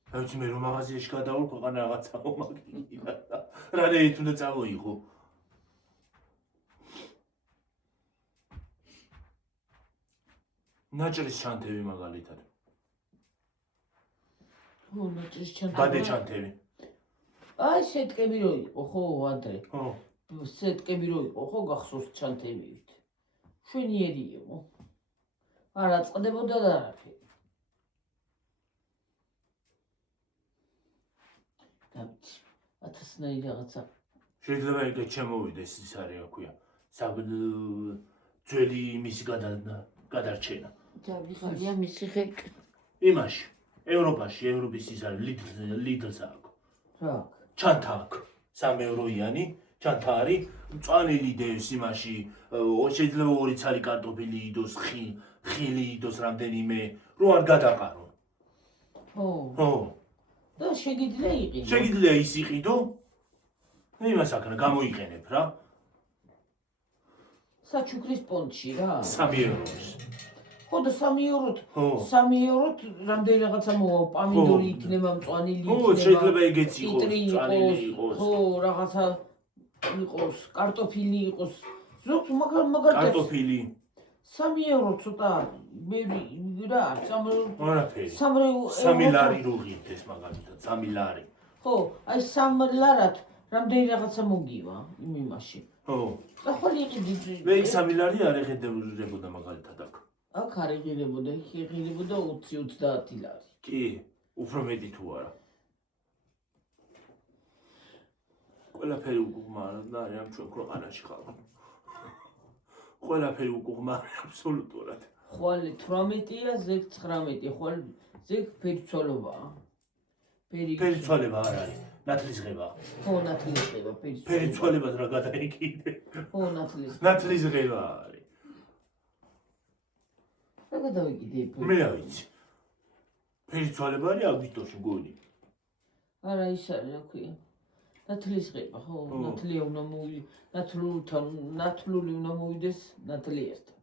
აუცი მე რომ მაღაზიაში გადავალ ქვეყანა რაღაცა მომაგინა რანაირად უნდა წავოიღო ნაჭრის ჩანთები მაგალითად ხო ნაჭრის ჩანთები ბადე ჩანთები აი სეტკები რო იყო ხო ადრე ხო სეტკები რო იყო ხო გახსოვს ჩანთებივით შვენიერი იყო არ აწყდებოდა და არაფერი ათასნაირი რაღაცა შეიძლება ეგ ჩემოვიდეს ის არის რა ქვია ძველი მისი გადარჩენა დავიხარია მისი ხეკ იმაში ევროპაში ევროპის ის არის ლიდლს აქვს რა ჩანთა აქვს 3 ევროიანი ჩანთა არის მწვანე ლიდებს იმაში შეიძლება 2 ცალი კარტოფილი იდოს ხილი იდოს რამდენიმე რო არ გადაყარო ხო და შეგიძლია იყიდო. შეგიძლია ის იყიდო? იმას აქ გამოიყენებ რა. საჩუქრის პონჩი რა. 3 ევროს. ხო და 3 ევროთ. 3 ევროთ რამდენი რაღაცა მოვა, პამიდორი იქნება, მწვანილი იქნება. ხო, შეიძლება ეგეც იყოს, მწვანილი იყოს. ხო, რაღაცა იყოს, კარტოფილი იყოს. ზოგ მაგალითად კარტოფილი 3 ევრო ცოტა მე რა 3 ლარი რო ღირდეს მაგალითად 3 ლარი ხო აი 3 ლარად რამდენი რაღაცა მოგივა იმ იმაში ხო და ხოლმე იყიდი მე 3 ლარი არ ეღებოდა მაგალითად აქ არ ეღებოდა 20-30 ლარი კი უფრო მეტი თუ არა ყველაფერი უგუღმარა და ამ ჩვენ ქვეყანაში ხალხი ყველაფერი უგუღმარა აბსოლუტურად ხვალე 18-ია, ზეგ 19, ხვალე ზეგ ფერიცვალობაა. ფერიცვალება არ არის, ნათლისღება. ხო, ნათლისღება, ფერიცვალებას რა გადაიკიდე? ხო, ნათლისღება. ნათლისღება არის. რა გადავიკიდე? მე რა ვიცი. ფერიცვალება არის აგვისტოში მგონი. არა, ის არის, რა ქვია. ნათლისღება, ხო, ნათლია უნდა ნათლული უნდა მოვიდეს ნათლიერთან.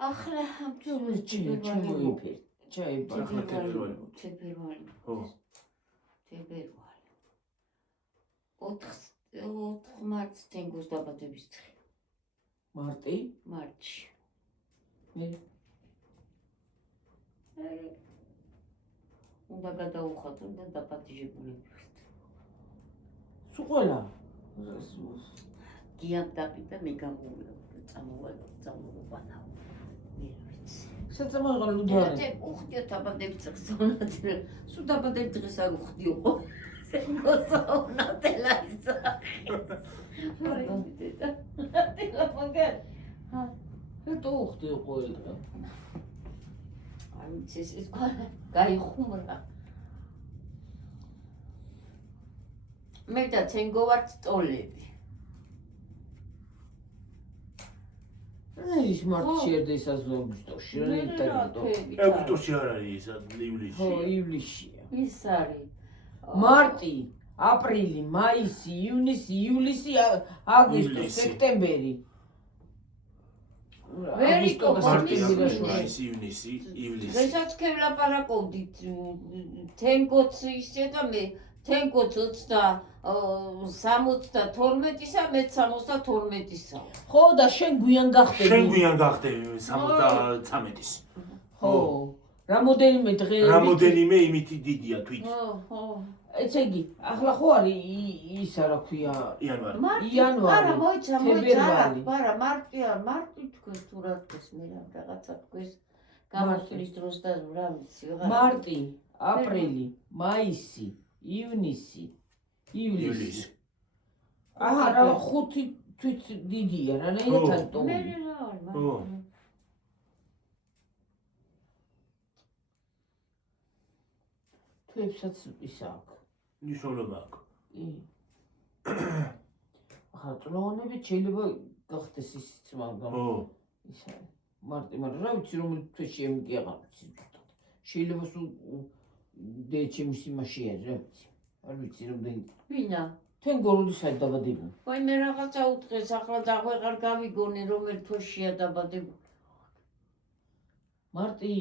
ახლა ჩაიბარა. თებერვალი. ხო. თებერვალი 4 მარტს თენგოს დაბადების დღე მარტი მარტში მე უნდა გადაუხადო და დაპატიჟებულები ვართ. სულ ყველა გიამ დაპირდა მე წამოვანა. მე ვიცი. საწამოიღო ლუდარი. და უხდიო დაბადების დღეს უნათელ. სულ დაბადების დღეს არ უხდიო ხო? სენგოსა უნათელა ისა. აი დედა. დედა მაგარ. հետո ուխտի ყოლდა. აი ეს გაიხუმრა. მე და თენგო ვარ სტოლები. ის მარტში ერდა ის აგვისტოში, რა ინტერნეტო. აგვისტოში არ არის ისა ივლისში. ხო, ივლისშია. ის არის მარტი, აპრილი, მაისი, ივნისი, ივლისი, აგვისტო, სექტემბერი. ვერიკო მაისი, ივნისი, ივლისი. დღესაც ქემლაპარაკობდით თენგოც ისე და მე თენგოც 72-ისა, მე 72-ისა. ხო და შენ გვიან გახდები. შენ გვიან გახდები 73-ის. ხო. რამოდენიმე დღე. რამოდენიმე იმითი დიდია თვით. ხო. ესე იგი, ახლა ხო არის ისა რა ქვია? იანვარი. იანვარი. არა, მოიცა, თებერვალი. არა, მარტი თქვენ თუ რა თქვენ მე რაღაცა თქვენ გამოსვლის დროს და რა ვიცი, ვეღარ. მარტი, აპრილი, მაისი, ივნისი, ივლისი. აჰა, რა 5 თვით დიდია, რანაირად არის მე ტომი. რა არის, ხო. თვეებსაც ისა აქვს. ნიშნულობა აქვს. ახლა წნოვანებით შეიძლება გახდეს ისიც, მაგრამ ხო. ისა მარტი, მაგრამ რა ვიცი რომელი თვეში ემგი აღარ ვიცი. შეიძლება სულ დეჩემის იმაში არის, რა ვიცი. არ ვიცი რამდენი. ვინა? თენგო როდესაც დაბადებული. ვაი მე რაღაცა უთხრეს, ახლა დაღვეღარ გავიგონე რომელ თვეშია დაბადებული. მარტი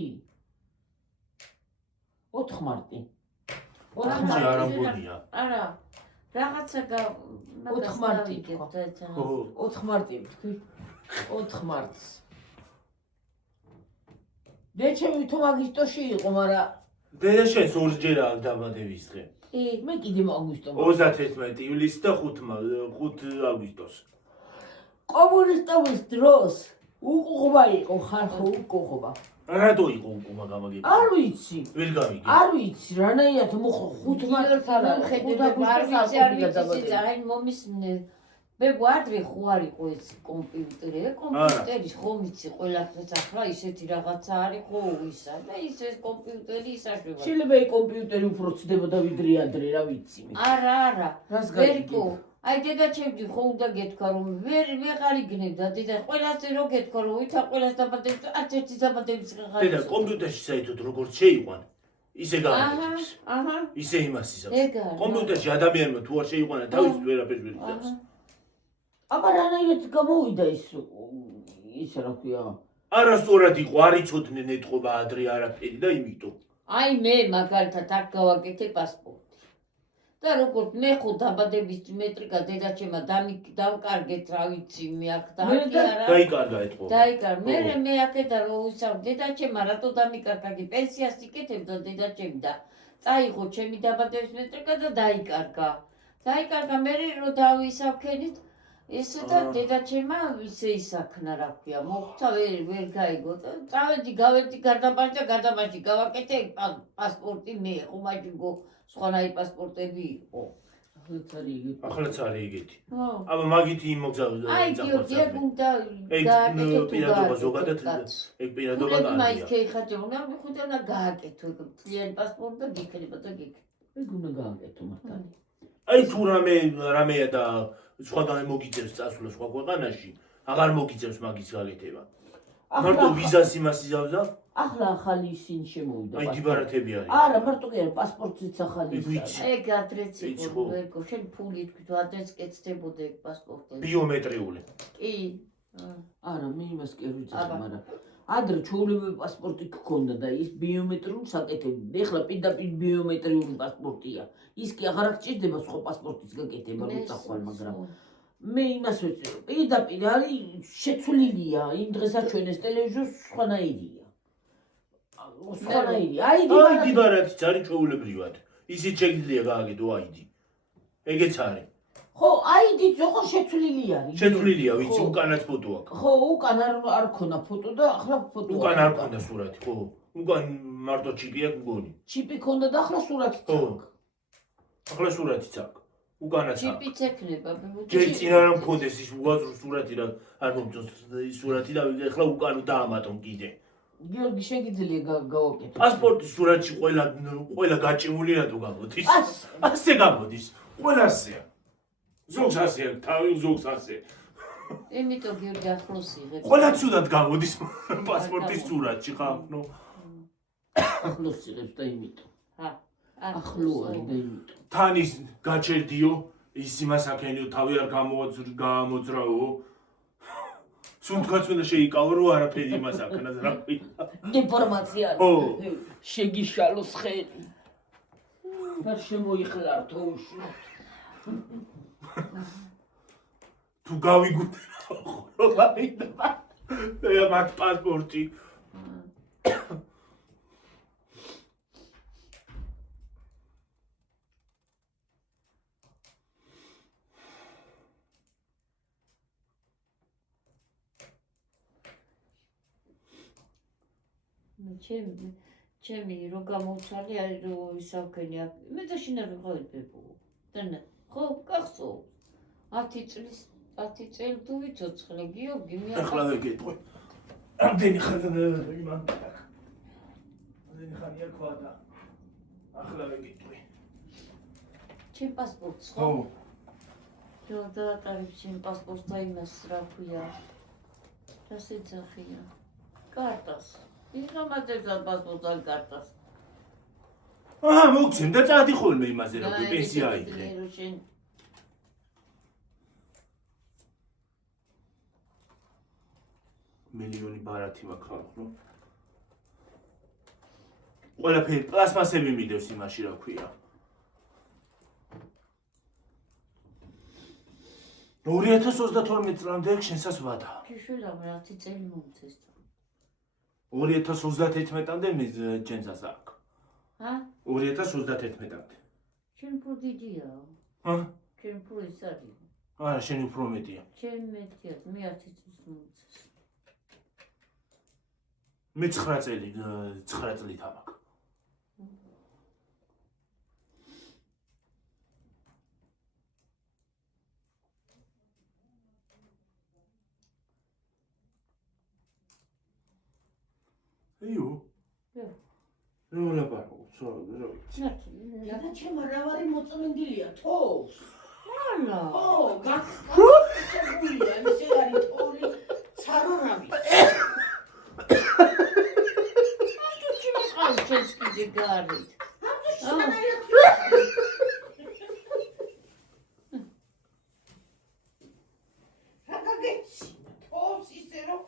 4 მარტი. 4 მარტი არ ამგონია. არა. რაღაცა 4 მარტი თქვა. ხო. 4 მარტი თქვი. 4 მარტს. დეჩემი თუ მაგისტოში იყო, მაგრამ დედა შენს ორჯერ აქვს დაბადების დღე. მე კიდე აგვისტო. 31 ივლისი და 5 აგვისტოს. კომუნისტობის დროს უკუღობა იყო, ხალხო უკუღობა. რატო იყო უკუღობა გამაგები? არ ვიცი. ვერ გამიგე. არ ვიცი, რანაირად მოხო 5 მარტს არა, 5 აგვისტოს არ მომისმნე. მე ვადრე ხო არ იყო ეს კომპიუტერი, კომპიუტერი ხომ იცი ყველაფერს ახლა ისეთი რაღაცა არის ხო ისა და ის კომპიუტერი ისაშვება. შეიძლება ეს კომპიუტერი უფრო ცდებოდა ვიდრე ადრე, რა ვიცი მე. არა. ვერიკო, აი დედაჩემი ხო უნდა გეთქვა რომ ვეღარ იგნებდა დედა ყველასე რო გეთქვა რომ ვითა ყველას დაბადების არც ერთი დაბადების დღე ხარ. დედა კომპიუტერში საერთოდ როგორ შეიყვან? ისე გამიგებს. აჰა. ისე იმას იზავს. ეგ არის. კომპიუტერში ადამიანმა თუ არ შეიყვანა თავის ვერაფერს ვერ იზავს. აბა რანაირად გამოვიდა ის რა ქვია? არასწორად იყო, არ იცოდნენ ეთყობა ადრე არაფერი და იმიტომ. აი მე მაგალითად აქ გავაკეთე პასპორტი. და როგორც მე ხო დაბადების მეტრიკა დედაჩემა დავკარგეთ რა ვიცი მე აქ და არა. დაიკარგა ეთყობა. დაიკარგა. მე აქედა რო ვისავ დედაჩემა რატო დამიკარგა? პენსიას იკეთებდა დედაჩემი და წაიღო ჩემი დაბადების მეტრიკა და დაიკარგა. დაიკარგა მე რო დავისავქენით ესე და დედაჩემა ისე ისაქნა რა ქვია მოხდა ვერ გაიგო და წავედი გავედი გარდაბაში გავაკეთე პასპორტი მე ხომაჯგო სხვანაირი პასპორტები იყო ახლაც არის ეგეთი ხო აბა მაგითი მოგზაურდა აი ეგ უნდა გააკეთო პირადობა ზოგადად ეგ პირადობა და მაინც ხეიხაჯე უნდა მიხუთე უნდა გააკეთო ეგ წლიანი პასპორტი და გიქნება და ეგ უნდა გააკეთო მართალი აი თუ რამეა და სხვაგან მოგიწევს წასვლა სხვა ქვეყანაში, აღარ მოგიწევს მაგის გაკეთება. მარტო ვიზას იმას იზავს და ახლა ახალი ისინი შემოვიდა. აი დიბარათები არის. არა, მარტო კი არა, პასპორტიც ახალი ის. ეგ ადრეც იყო, ვერკო, შენ ფული თქვი, ადრეც კეთდებოდა ეგ პასპორტი. ბიომეტრიული. კი. არა, მე იმას კი ვიცი, მაგრამ ადრე ჩვეულებრივი პასპორტი გქონდა და ის ბიომეტრიულ საკეთებდა. ეხლა პირდაპირ ბიომეტრიული პასპორტია. ის კი აღარ გჭირდება სხვა პასპორტის გაკეთება როცა ხვალ, მაგრამ მე იმას ვეცე, პირდაპირ არის შეცვლილია, იმ დღესაც ჩვენ ეს ტელევიზორს სხვანაირია. სხვანაირია. აიდი ბარათიც არის ჩვეულებრივად. ისიც შეგიძლია გააკეთო აიდი. ეგეც არის. ხო, აიდიც ოღონდ შეცვლილი არის. შეცვლილია, ვიცი, უკანაც ფოტო აქვს. ხო, უკან არ ქონა ფოტო და ახლა ფოტო. უკან არ ქონდა სურათი, ხო. უკან მარტო ჩიპი აქვს მგონი. ჩიპი ქონდა და ახლა სურათიც აქვს. ახლა სურათიც აქვს. უკანაც აქვს. ჩიპიც ექნება, ჯერ წინ არ მქონდეს ის უაზრო სურათი რა არ მომწონს ის სურათი და ახლა უკან დაამატონ კიდე. გიორგი შეგიძლია გავაკეთო. პასპორტის სურათში ყველა გაჭიმული რატო გამოდის? ასე გამოდის. ყველასეა. ზოგს ასე აქვს, თავი ზოგს ასე. იმიტომ გიორგი ახლოს იღებს. ყველა ცუდად გამოდის პასპორტის სურათში ხა, ნო. ახლოს იღებს და იმიტომ. ჰა. ახლო არის და იმიტომ. თან ის გაჩერდიო, ის იმას აქენიო, თავი არ გამოძრაო. სულ თქვაც უნდა შეიკავო, რომ არაფერი იმას აქნას რა ქვია. დეფორმაცია. ხო. შეგიშალოს ხელი. და შემოიხლართო უშუალოდ. თუ გავიგუდა ხო გაიდება. და მაგ პასპორტი. ჩემი რო გამოვცვალე არის რო ისავქენია მე და შენ არ ვიყავი ბებო და ხო გახსოვს 10 წელი თუ ვიცოცხლე გიორგი მე ახლა ვეკითხე ამდენი ხანი იმან ამდენი ხანია ქვა და ახლა ვეკითხე ჩემ პასპორტს ხო რო დაატარებ ჩემ პასპორტს და იმას რა ქვია რა შეძახია კარტას ინფორმაციას პასპორტს არ კარტას მოგცემ და წადი ხოლმე იმაზე რა ქვია პენსია აიღე მილიონი ბარათი მაქვს ხო ყველაფერი პლასმასები მიდევს იმაში რა ქვია 2032 წლამდე შენსაც ვადა შვილა მე 10 წელი მომწეს 2031-მდე მე ჯენსას აქვს ჰა 2031-მდე შენ უფრო დიდია ჰა შენ უფრო ის არის არა შენ უფრო მეტია შენ მეტია მე 10 წელს მომწეს მე 9 წელი 9 წლით ამაქვს იო რა ლაპარაკობ რა ვიცი და ჩემ რავარი მოწმენდილია თოს ალა ო გაკეთებულია ისე არის თორი ცარორავი თუ ჩემ ყავს კიდე გარეთ რა გაგეცი თოს ისე რომ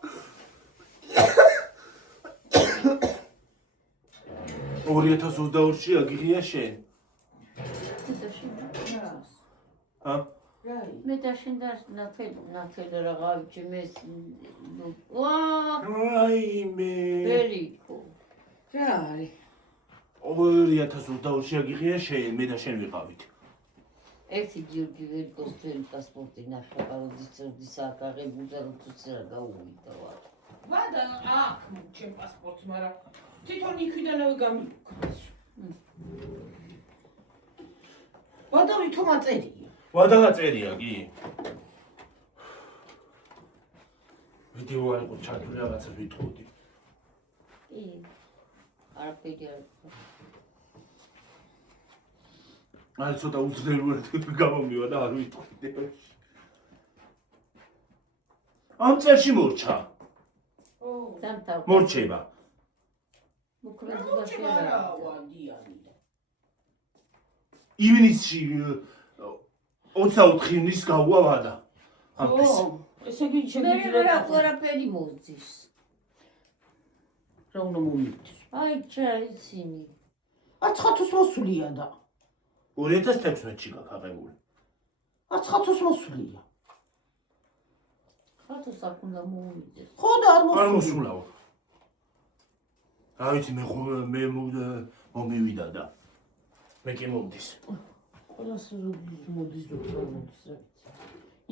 2022-ში აგიღია შენ. ჰა? მე და შენ და ნათელი რაღაცი მე ვა რაიმე. ბერიკო. რა არის? 2022-ში აგიღია შენ, მე და შენ ვიყავით. ერთი გიორგი ვერკოს ძველი პასპორტი ნახა, როდის აკაღებულა, როდის რა გაუვიდა ვარ. ვადა აქ ჩემ პასპორტს, მაგრამ თვითონ იქვიდანავე გამიგქონს. ვადა ვითომ აწერია. ვადა აწერია კი. ვიდეო არ იყო ჩართული რაღაცა ვიტყოდი. კი. არაფერი არ. აი ცოტა უძლელურად გამომივა და არ ვიტყვი. ამ წერში მორჩა. ო, დამთავრდა. მორჩება. მოკლედობაში არა ვადიანი. ივნისში 24 ივნის გაუვა ვადა. ო, ესე იგი მე არაფერი მოძის. რა უნდა მომივიდეს. აი ჩაიცინი. აცხათოს მოსულია და 2016-ში გაქაღებული. აცხათოს მოსულია. ხათოს აქ უნდა მომივიდეს. ხო და არ არ მოსულა. მოსულაო. რა ვიცი მე მომივიდა და მე კი მომდის. ყველას მოდის და რა მოდის რა ვიცი.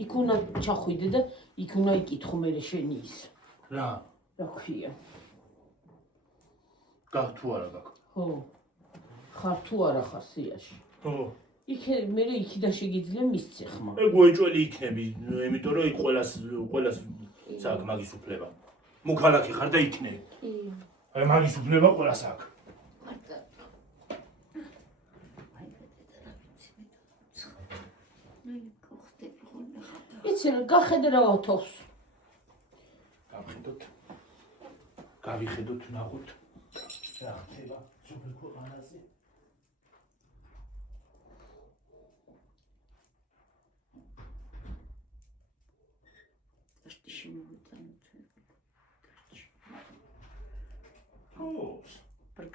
იქ უნდა ჩახვიდე და იქ უნდა იკითხო მე შენი ის. რა რა ქვია? გაქ თუ არა გაქ. ხო. ხარ თუ არა ხარ სიაში? ხო. იქ მე იქიდან შეგიძლია მისცე ხმა. მე გოეჭველი იქნები, იმიტომ რომ იქ ყველას საქმე მაგის უფლება. მოქალაქე ხარ და იქნები. კი. აი მაგის უფლება ყველას აქვს. იცი რა გახედე რა ოთოს. გავიხედოთ ნახოთ რა ხდება სუპერ ქვეყანაზე.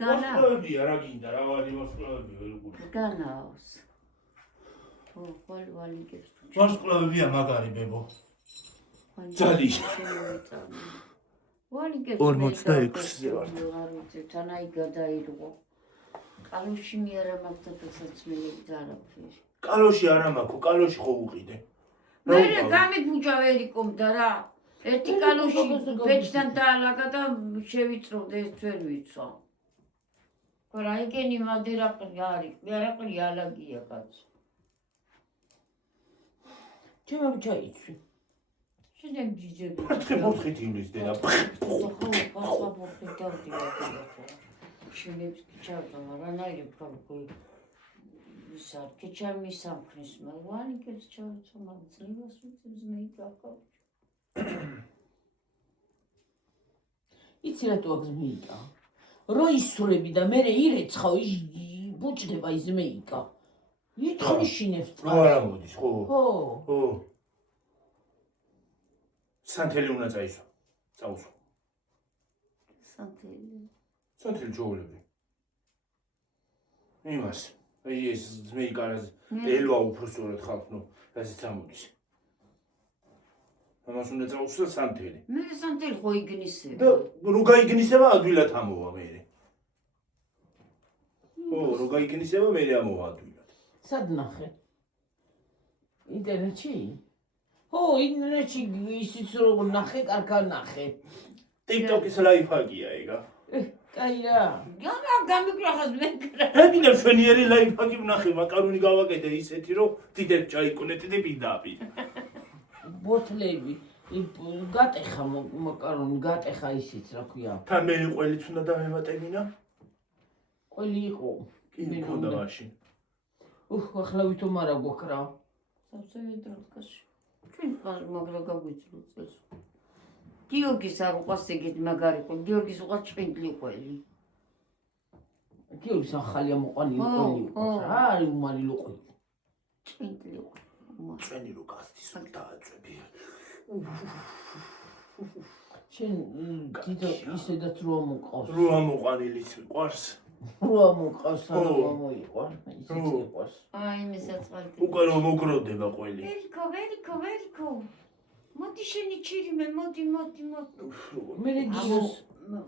მოსკლავებია რა გინდა რა ვალი მოსკლავებია როგორ განავს. ხო, ვალიკებს თუ მოსკლავებია მაგარი ბებო. ძალი. ვალიკებს 46-ზე ვარ. არ ვიცი, თანაი გადაირღო. კალოში მე არა მაგთა დასაცმელი ძალაფერი. კალოში არა მაქვს, კალოში ხო უყიდე. მე გამიბუჯა ვერიკომდა რა. ერთი კალოში ბეჭდან დაალაგა და შევიწროვდა ეს ვერ ვიცვა. რა იგენი მადერაყრი არის, მერაყრი ალაგია კაც. ჩემო ჩაიცვი. შენ ჯიჯები. მოთხით იმის დედა. შენებს ჩავდა, რანაირი პრობლემა. ისა კეჩამი სამქრის მალვანიკებს ჩავცა მაგძლებას უწევს მე იკაკა. იცი რატო აქ ზმეიკა? რო ისურები და მე ირეცხავ ბუჭდება ის ზმეიკა. ითხრიშინებს რა არა მოდის ხო? ხო. ხო. სანთელი უნდა წაისვა. წაუსვა. სანთელი ჯოულები. იმას. აი ეს ზმეიკარას ელვა უფროსურად ხალხ ნუ რაზეც ამოდის. ამას უნდა წაუსვა სანთელი. მე სანთელი ხო იგნისება. და რო გაიგნისება ადვილად ამოვა მე. ხო, რო გაიგნისება მე ამოვა ადვილად. სად ნახე? ინტერნეტში? ხო, ინტერნეტში ისიც როგორ ნახე, კარგად ნახე. TikTok-ის ლაიფჰაკია ეგა. კაი რა. განა გამიგრახას მე კრა. ეგინე მშვენიერი ლაიფჰაკი ვნახე, მაკარონი გავაკეთე ისეთი რომ დიდებ ჩაიკონეთე და პირდაპირ. ბოთლები გატეხა მაკარონი, გატეხა ისიც რა ქვია. თან მე ყველიც უნდა დამემატებინა? ყველი იყო. კი, მქონდა მაშინ. ახლა ვითომ არა გვაქვს რა. სავსე დროთკაში. ჩვენ მაგრა გაგვიწრო წელს. გიორგის არ უყვას ეგეთ მაგარი ყო, გიორგის უყვას ჭყინტლი ყველი. გიორგის ახალია მოყვანილი ყველი იყო რა, არის უმალილო ყველი. ჭყინტლი ყო. წვენი რო გასდის რომ დააწვევი. შენ დიდო ისედაც რო მოყავს. რო ამოყვანილიც ყვარს. რო მოყავს რა მოიყვა, ისიც იყვარს. აი მე საწყალი. უკვე რომ მოგროვდება ყველი. ვერიკო. მოდი შენი ჩირიმე, მოდი. მე გიოს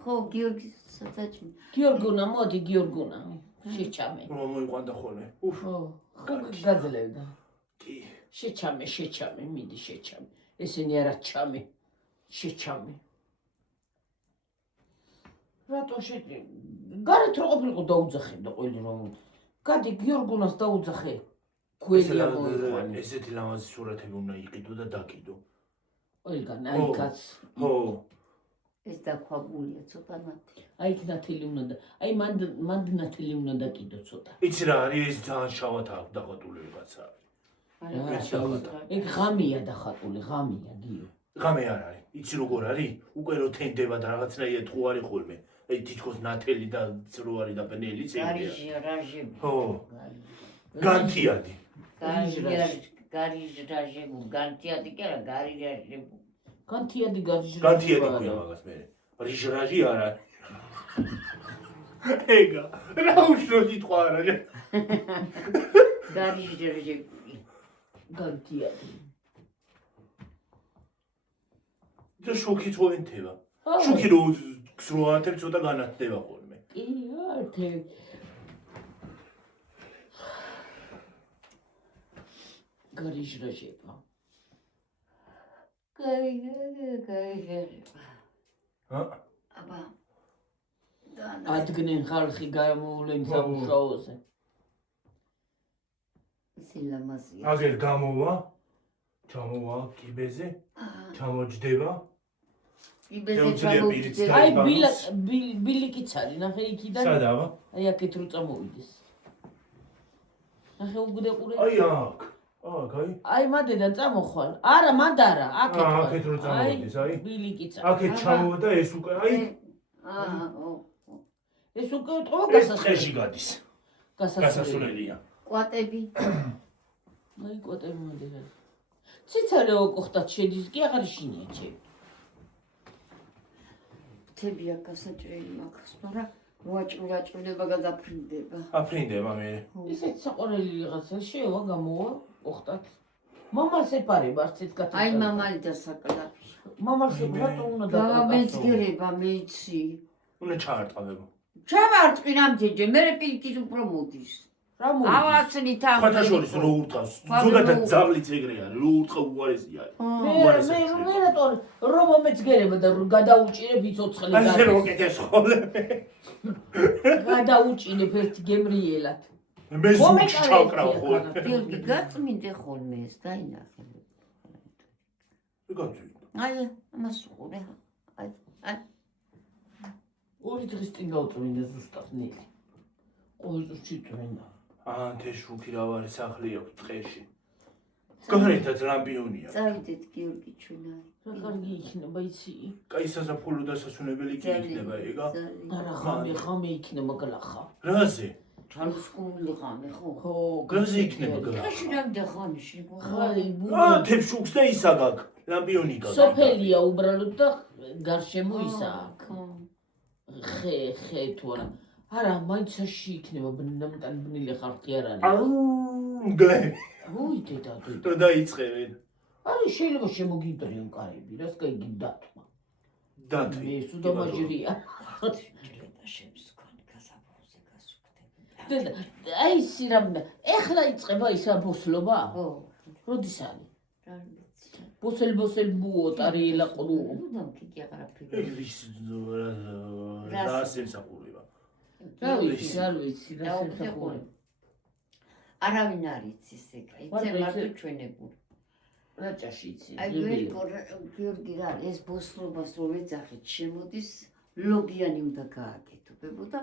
ხო, გიორგის საჭმე. გიორგუნა, მოდი გიორგუნა. შეჩამე. რომ მოიყვანდა ხოლმე. ხო, გაძლევდა. კი. შეჩამე, მიდი შეჩამე. ესენი არა ჩამე. შეჩამე. რატო შეჭი? გარეთ რო ყოფილიყო დაუძახებდა ყველი რომ. გადი გიორგუნას დაუძახე. ქველია მოიყვანე. ესეთი ლამაზი სურათები უნდა იყიდო და დაკიდო. ყველგან აი კაც. ხო. ეს დაქვაბულია ცოტა მათი. აი იქ ნათელი უნდა და აი მანდ ნათელი უნდა დაკიდო ცოტა. იცი რა არის ეს ძალიან შავად აქვს დახატული რაღაცა. ეგ ღამეა დახატული, ღამეა გიო. ღამე არ არის. იცი როგორ არის? უკვე რო თენდება და რაღაცნაირად ხო არის ხოლმე. აი თითქოს ნათელი და ძრო არის და ბნელი წევრია. რაჟები. ხო. განთიადი. გარიჟრაჟებუ, განთიადი კი არა, გარიჟრაჟებუ. განთიადი განთიადი ქვია მაგას მე. რიჟრაჟი არ არის. ეგა რა უშო სიტყვა არა გარიჟერჟები განთიადი და შოქი წვენთება შოქი რო გსროანთებ ცოტა განათდება ხოლმე კი ართე გარიჟერჟება გარიჟერჟება აბა ადგნენ ხალხი გამოვლენ სამუშაოზე სილამაზია აგერ გამოვა ჩამოვა კიბეზე ჩამოჯდება კიბეზე ჩამოჯდება აი ბილიკიც არის ნახე იქიდან სადაა აი აქეთ რო წამოვიდეს ნახე უგდეყურე აი აქ აი აი მანდედან წამოხვალ არა მანდ არა აქეთ რო წამოვიდეს აი ბილიკიც აქეთ ჩამოვა და ეს უკვე აი ეს უკვე ტყვა ეს წეში გადის გასასვლელია კვატები აი კვატები მანდედან ციცარეო ყოხტად შედის კი აღარ შინია ჩემ თებია გასაჭრელი მაგას მაგრამ მოაჭრუაჭრდება გადაფრინდება აფრინდება მე ისეთ საყვარელი რაღაცა შევა გამოვა ყოხტად მამალს ეპარება არც ერთ კაცს აი მამალი და საკლაპი მამალს რატო უნდა გამეცგერება მეცი უნდა ჩაარტყავება ჩავარტყი რამდენჯერ მე პირიქით უფრო მოდის რა მოდის ავაცნი თან ფათაშორის რო ურტყავს ზოგადად ძაღლიც ეგრე არის რო ურტყა უარესი არის მე რატო რომ მომეცგერება და გადაუჭირებ იცოცხლე აი ეს როკეტებს ხოლმე გადაუჭინებ ერთ გემრიელად მე ზურგში ჩავკრავ ხოლმე გიორგი გაწმინდე ხოლმე ეს დაინახე აი ამას უყურე აი ორი დღის წინ გავწმინდა ზუსტად ნელი ყოველ დღეს ჩიწვენა ანთე შუქი რა ვარ სახლი აქვს ტყეში გარეთაც რამბიონია წავიდეთ გიორგი ჩვენარი რა კარგი იქნება იცი კაი საზაფხულო დასასვენებელი კი იქნება ეგა არა ხამე იქნება გლახა რაზე ჩალსკული ხამე ხო ხო გაზი იქნება გლახა გაში რამდე ხამში ხარი ანთე შუქს და ისა გაკ რამბიონი გაკ სოფელია უბრალოდ და გარშემო ისა ხე თუ არა არა მაინცაში იქნება ნამტან ბნილი ხალხი არ არის გლე ოი დედა და დაიწყებენ არის შეიძლება შემოგიდრიონ კარები რას გაიგებ დათმა დათვი მე სუდამაჟირია დედა აი სირამდა ეხლა იწყება ისა ბოსლობა ხო როდის არის ბოსელ ბუო ტარიელა ყრუ ნუ კიდე აღარაფერი ეს რა სემსახურება რა ვიცი რა სემსახურება არავინ არ იცის ეგ იცი მარტო ჩვენებურ რაჭაში იცი აი გიორგი რა ეს ბოსლობას რო ვეძახეთ შემოდის ლობიანი უნდა გააკეთებებო და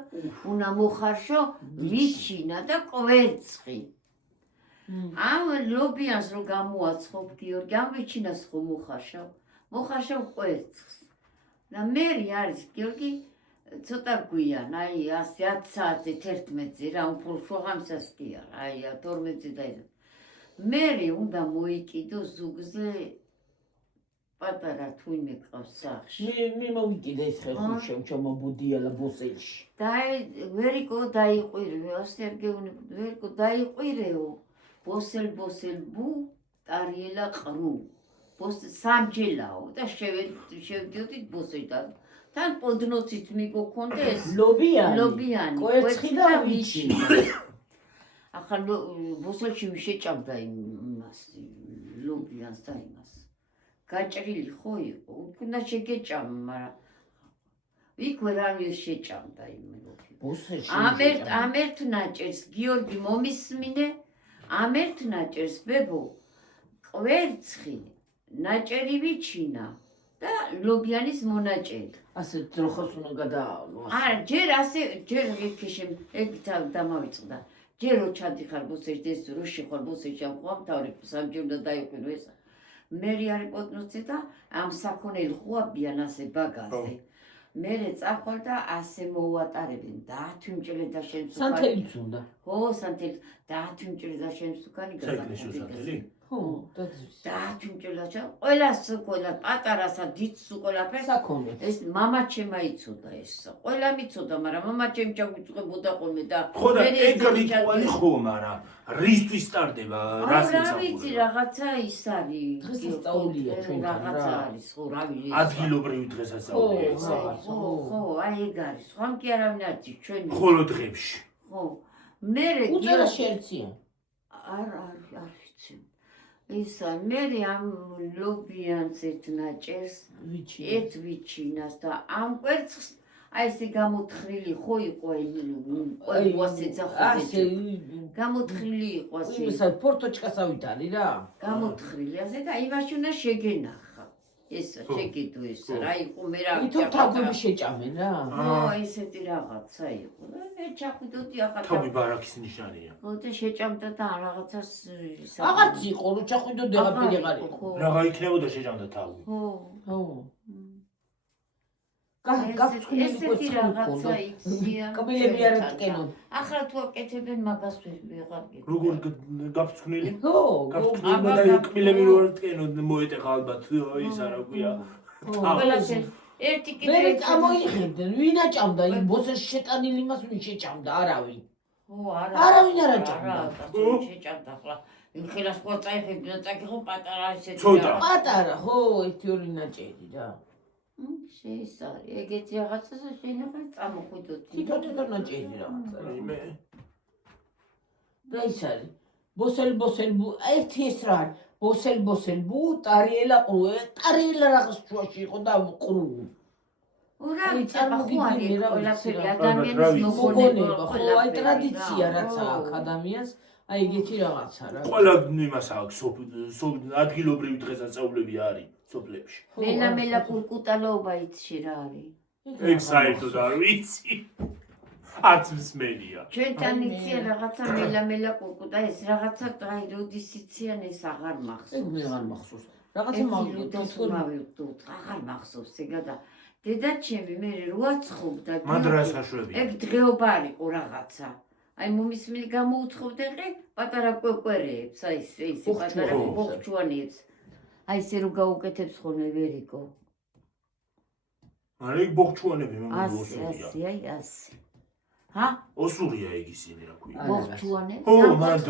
უნდა მოხარშო ვიჩინა და კვერცხი ამ ლობიანს რო გამოაცხობ გიორგი ამ ვიჩინას ხო მოხარშავ კვერცხს და მე არის გიორგი ცოტა გვიან აი 10 საათზე 11-ზე რა უფრო შოღამსას კი არა აი 12-ზე და მე უნდა მოიკიდო ზუგზე პატარა თუინე ყავს სახში მე მოვიკიდე ეს ხეხუშევ ჩამობუდიალა ბოსელში და ვერიკო დაიყვირე ასე არ გეუბნები ვერიკო დაიყვირეო ბოსელ ბუ ტარიელა ყრუ სამჯელაო და შევდიოდით ბოსელთან თან პოდნოცით მიგოქონდეს ლობიანი კვერცხი და ვიჩი ახლა ბოსელში შეჭამდა იმას ლობიანს და იმას გაჭრილი ხო იყო უნდა შეგეჭამა მაგრამ იქ ვერ არის შეჭამდა იმ ბოსელში ამ ერთ ნაჭერს გიორგი მომისმინე ამ ერთ ნაჭერს ბებო კვერცხი ნაჭერი ვიჩინა და ლობიანის მონაჭერი ასე ძროხოს უნდა გადაავლო არა ჯერ ასე ჯერ ეგ დამავიწყდა ჯერ რო ჩადიხარ ბოსეში ეს რო შეხარ ბოსეში ამ ხوام თავი სამჯერ უნდა დაიყვინო ეს მე არის პოტნოცი და ამ საქონელი ხوابიან ასე ბაგაზე მე წახვალ და ასე მოვატარებენ 10 მჭრე და შენ სანთელიც უნდა ხო სანთელი 10 მჭრე და შენ სუკანი გასაკეთე ხო, დაძვის. დააჩუნჭელა ყველა პატარასა დიდს ყველაფერს საქონლე. ეს მამა ჩემა იცოდა ეს. ყველა მიცოდა, მაგრამ მამა ჩემი ჩაგვიწყებოდა ხოლმე და ხო და ეგ რიტუალი ხო, მაგრამ რისთვის სტარდება, რას რა ვიცი, რაღაცა ის არის. დღესასწაულია ჩვენთან რა. რაღაცა არის, ხო, რა ვიცი. ადგილობრივი დღესასწაულია ეს. ხო, აი ეგ არის. ხომ კი არავინ არ იცის ჩვენი. ხოლო დღეებში. ხო. მე უწერა შეერცია. არ ვიცი. ისა მე ამ ლობიანს ერთ ნაჭერს ერთ ვიჩინას და ამ კვერცხს აი ესე გამოთხრილი ხო იყო ყველასე ასე გამოთხრილი იყო ასე იმისა ფორტოჩკას ავიტარი რა გამოთხრილი ასე და იმაში უნდა შეგენახა ეს შეკიდო ეს რა იყო მე რა ვითომ თავები შეჭამენ რა ხო ესეთი რაღაცა იყო და მე ჩახვიდოდი ახლა თავი ბარაქის ნიშანია ხო და შეჭამდა და რაღაცას აღარც იყო რო ჩახვიდოდი აღარ იყო რაღა იქნებოდა შეჭამდა თავი ხო ხო გაფრთხილებული ესეთი რაღაცა იციან კბილები არ ატკენონ ახლა თუ აკეთებენ მაგას ვეღარ გიქნა როგორ გაფრთხილებული ხო გაფრთხილებული და კბილები რო არ ატკენონ მოეტეხა ალბათ ის არა გვია ყველასე ერთი კიდე მე წამოიხედენ ვინ აჭამდა იმ ბოსეს შეტანილი მას ვინ შეჭამდა არავინ ხო არა არავინ არ აჭამდა შეჭამდა ახლა იმ ხელას ყვა წაიხები და წაკითხო პატარა ისეთი ცოტა პატარა ხო ერთი ორი ნაჭერი რა შეისარი ეგეთი რაღაცა შეიძლება წამოხვიდოდი თვითონ ნაჭერი რაღაცა მე და ის არის ბოსელ ერთი ეს რა არის ბოსელ ტარიელა რაღაც შუაში იყო და ყრუ ურა წარმოგიდგენია ყველაფერი ადამიანის მოგონება ხო აი ტრადიცია რაც აქვს ადამიანს აი ეგეთი რაღაცა რა ყველა იმას აქვს ადგილობრივი დღესასწაულები არის სოფლებში მელა კურკუტალოობა იცი რა არის ეგ საერთოდ არ ვიცი არც მსმენია ჩვენთან იციან რაღაცა მელა კურკუტა ეს რაღაცა აი როდის იციან ეს აღარ მახსოვს ეგ მე აღარ მახსოვს რაღაცა მავიდოთ აღარ მახსოვს ეგა და დედაჩემი მე როაცხობდა მადრასაშვები ეგ დღეობა არისო რაღაცა აი მომისმილი გამოუცხობდე პატარა კვერკვერეებს აი ეს პატარა ბოხჩუანებს აი ესე რო გაუკეთებს ხოლმე ვერიკო არა ეგ ბოხჩუანები მე მოსულია ასე აი ასე ჰა ოსურია ეგ ისინი რა ქვია ბოხჩუანები ხო მანდ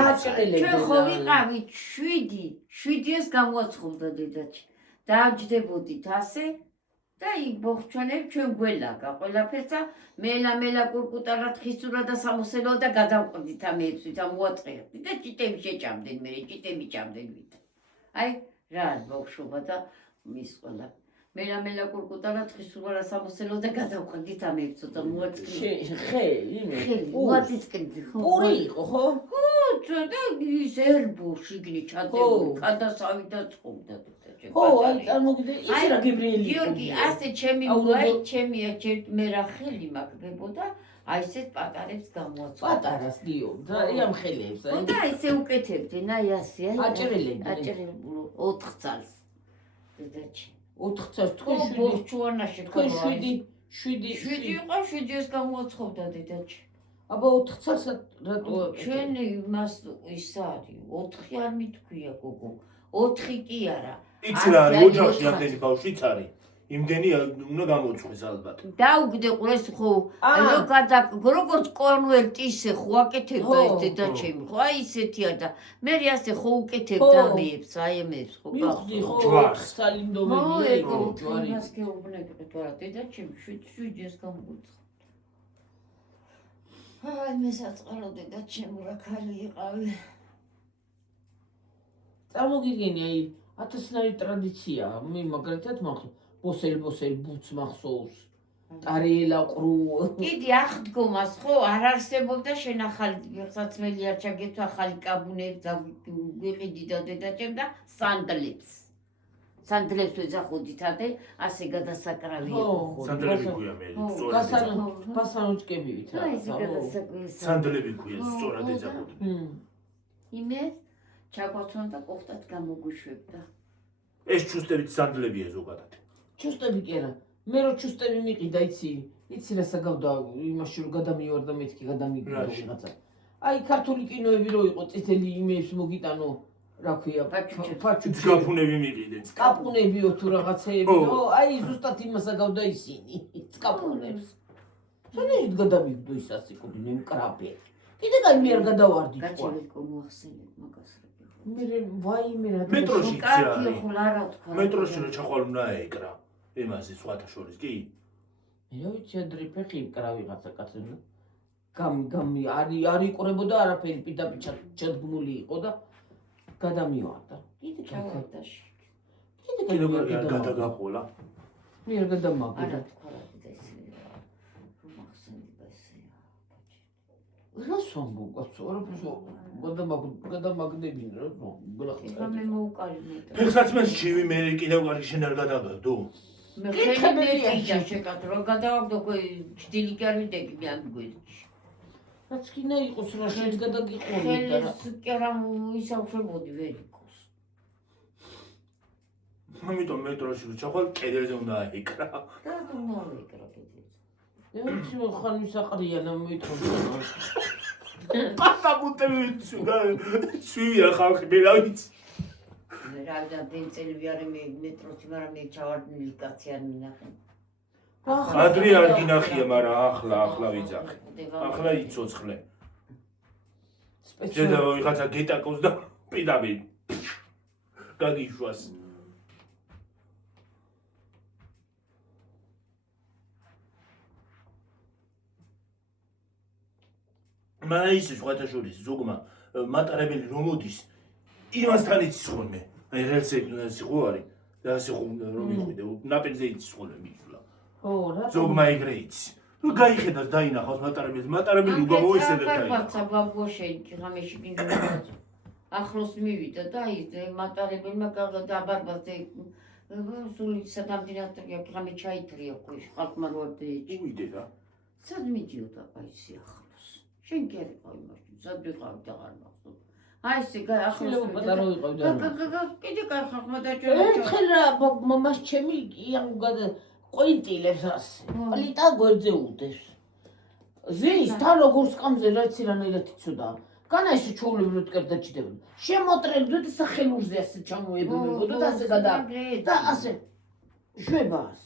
აჭრელები ჩვენ ხო ვიყავით 7-ის გამოაცხობდა დედაჩი დააჯდებოდით ასე და იქ ბოხჩუანები ჩვენ გველაგა ყველაფერს და მელა კურკუტალა თხისურა და სამოსელო და გადავყდით ამებს ვითა მოაწყეებდით და ჭიტები შეჭამდნენ მე ჭიტები ჭამდნენ ვით აი რა ბოხშობა და მის ყველა მელა კურკუტალა თხისურა და სამოსელო და გადავყდით ამებს და მოაწყეებდით ხე იმე მოაწიწკდი ხო პური იყო ხო და ის ერბო შიგნი ჩადებული გადასავი და წყობდა ხო აი წარმოგიდგენ ის რა გებრიელი გიორგი ასე ჩემი მე რა ხელი მაგდებოდა აი ესეთ პატარებს გამოაცხო პატარას გიო და ამ ხელებს აი და ესე უკეთებდნენ აი ასე აი აჭრელები 4 წელს დედაჩი 4 წელს თქვენ 7 ბოხჩუანაში თქვენ 7 იყო 7-ის გამოაცხობდა დედაჩი აბა 4 წელს რატო ჩვენ იმას ის არის 4 არ მithქვია გოგო 4 კი არა იცი რა არის ოჯახში ამდენი ბავშვიც არის იმდენი უნდა გამოუცხეს ალბათ დაუგდე ყურეს ხო როგორც კონვერტი ისე ხო აკეთებდა ეს დედაჩემი ხო აი ისეთია და მე ასე ხო უკეთებდა ამებს აი ამებს ხო მივხვდი ხო 4 წელი ნდომებია იყო ჯვარი მას გეუბნები თორა დედაჩემი 7-ის გამოუცხო აი მე საწყარო დედაჩემი რა ქალი იყავი წარმოგიდგენი აი ათასნაირი ტრადიცია მე მაგალითად მახსოვს ბოსელ ბუც მახსოვს ტარიელა ყრუ კიდე აღდგომას ხო არ არსებობდა შენ ახალი საცმელი არ ჩაგეცვა ახალი კაბუნებს და ვიყიდი და დედაჩემ და სანდლებს ეძახოდით ამდე ასე გადასაკრავი ხო სანდლები ქვია მე სწორად ბასანოჭკებივით რა აი ესე გადასაკრავი სანდლები ქვია სწორად ეძახოდი იმე ჩაგვაცვან და ყოხტად გამოგუშვებდა ეს ჩუსტებით სანდლებია ზოგადად ჩუსტები კი არა მე რო ჩუსტები მიყიდა იცი რა საგავდა იმაში რომ გადამიوار და მეთქი გადამიგდო რაღაცა აი ქართული კინოები რო იყო წითელი იმეებს მოგიტანო რა ქვია, ფაჩუჩი. გაფუნები მიყიდე. კაპუნებიო თუ რაღაცეები, აი ზუსტად იმას აგავდა ისინი, კაპუნებს. შენით გადამიგდო ის ასიკუდი მკრაპე. კიდე კაი მე არ გადავარდი თქვა. გაჩერეთ მოახსენეთ მაგას. მე ვაიმე რა მეტროში კარგი ხოლა რა თქვა. მეტროში რა ჩაყვალ უნდა ეკრა. იმაზე სხვათა შორის კი? მე ვიცი ადრე ფეხი მკრა ვიღაცა კაცებმა. გამი არ იყურებოდა არაფერი პირდაპირ ჩადგმული იყო და გადამივარდა. კიდე ჩავარდაში. კიდე გადაგახოლა. მე არ გადამაგდა. არა თქვა რა ეს მოახსენდება ესეა. რა სომბო კაცო, არა გადამაგდებინ რა ეხლა მე მოუკალინე. ფეხსაც მე შივი მე კიდევ კარგი შენ არ გადაგდო. მე ხელმეჭა შეკატ რო გადავაგდო ჭდილი კი არ ვიდეგი მე ამ გვერდში. რაც კიდე იყოს რა შენ გადაგიყოლი და რა. ხელს კი არა ისავსებოდი ვერ იყოს. ამიტომ მეტროში რო ჩაყვალ კედელზე უნდა ეკრა. და უნდა ვიკრა კიდე. მე ვიცი ხან ვისაყრია და მოითხოვდა. პატაპუტები ცვია ხალხი მე რა ვიცი. რა და ბენწელი არ მე მეტროში მაგრამ მე ჩავარდნილი კაცი არ მინახე. ადრე არ გინახია, მაგრამ ახლა ვიძახე. ახლა იცოცხლე. შედა ვიღაცა გეტაკოს და პირდაპირ გაგიშვას. მაგრამ ის სხვათა შორის ზოგმა მატარებელი რომ მოდის იმასთან იცის ხოლმე. აი რელსზე სიყო არის და სიყო რომ მიხვიდე ნაპენზე იცის ხოლმე მიშლა. ო რა ზოგმა ეგრე იცის. ნუ გაიხედას დაინახავს მატარებელი უგამოისედეთ აი ბაცა ბაბუაშენკი ღამეში გინდა ახლოს მივიდა და ის მატარებელმა დაბარბაზე სული სადამდინატრია ღამე ჩაითრია ყუში ხალხმა როდი უვიდე რა. სად მიდიოდა აი ახლოს შენ კი არ იყავი მაშინ სად ვიყავი და არ მახსოვს აი ესე ახლოს პატარა ვიყავი და კიდე კარ ხალხმა დაჭერა ერთხელ რა მამას ჩემი ყოინტილებს ასე პლიტა გვერდზე უდეს ზის თან როგორ სკამზე რაც რანაირად იცოდა განა ისე ჩაულებრად კერდაჭდებოდა შემოტრებდო და სახელურზე ასე ჩამოებებოდა და ასე და ასე შვებას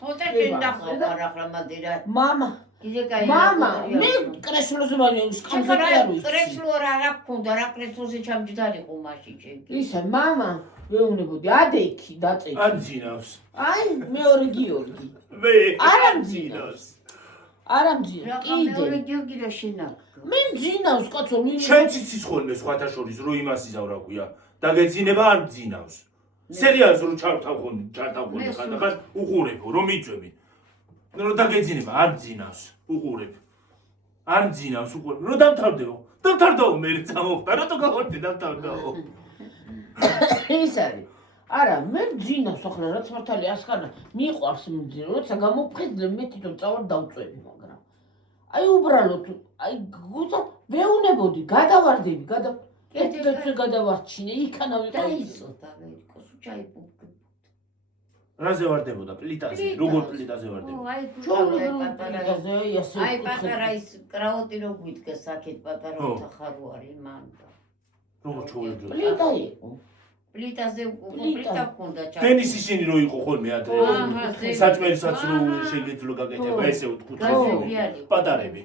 ხოთა შენ დახარ ახლა მადირა მამა კიდე კაი მამა მე კრესლოზე ვარ სკამზე არ ვიცი კრესლო რა გქონდა რა კრესლოზე ჩამჯდარიყო მაშინ შენ ისა მამა ვეუნებოდი ადექი დაწექი არ ძინავს. აი მეორე გიორგი მე არ ამძინავს კიდე მეორე გიორგი რა შენა მე მძინავს კაცო მე შენ ციცის ხოლმე სხვათა შორის რო იმას იზავ რა ქვია. დაგეძინება არ ძინავს. სერიალს რო ჩართავ ხანდახან უყურებო რომ იწვევი. რო დაგეძინება არ ძინავს უყურებ. არ ძინავს უყურებ. რო დამთავრდებო მე წამოვხდა რატო გავხდი დამთავრდებო. ის არის არა მე მძინავს ახლა რაც მართალი ასკანა მიყვარს მძინო როცა გამოფხიზლე მე თვითონ წავარ დავწვევი მაგრამ აი უბრალოდ აი გუცა ვეუნებოდი გადავარდები ერთ-ერთი გადავარჩინე იქანა ვიყავი დაიზოდა ვერიკოს ჩაიპუქ რაზე ვარდებოდა პლიტაზე როგორ პლიტაზე ვარდებოდა აი პატარა ის კრაოტი რო გვიდგა საკეთ პატარა ოთახარო არის მან როგორ ჩაულებდა პლიტა იყო პლიტაზე პლიტა გქონდა ჩა დენის ისინი რო იყო ხოლმე ადრე საჭმელსაც რო შეგეძლო გაკეთება ესე უთქუთხე პატარები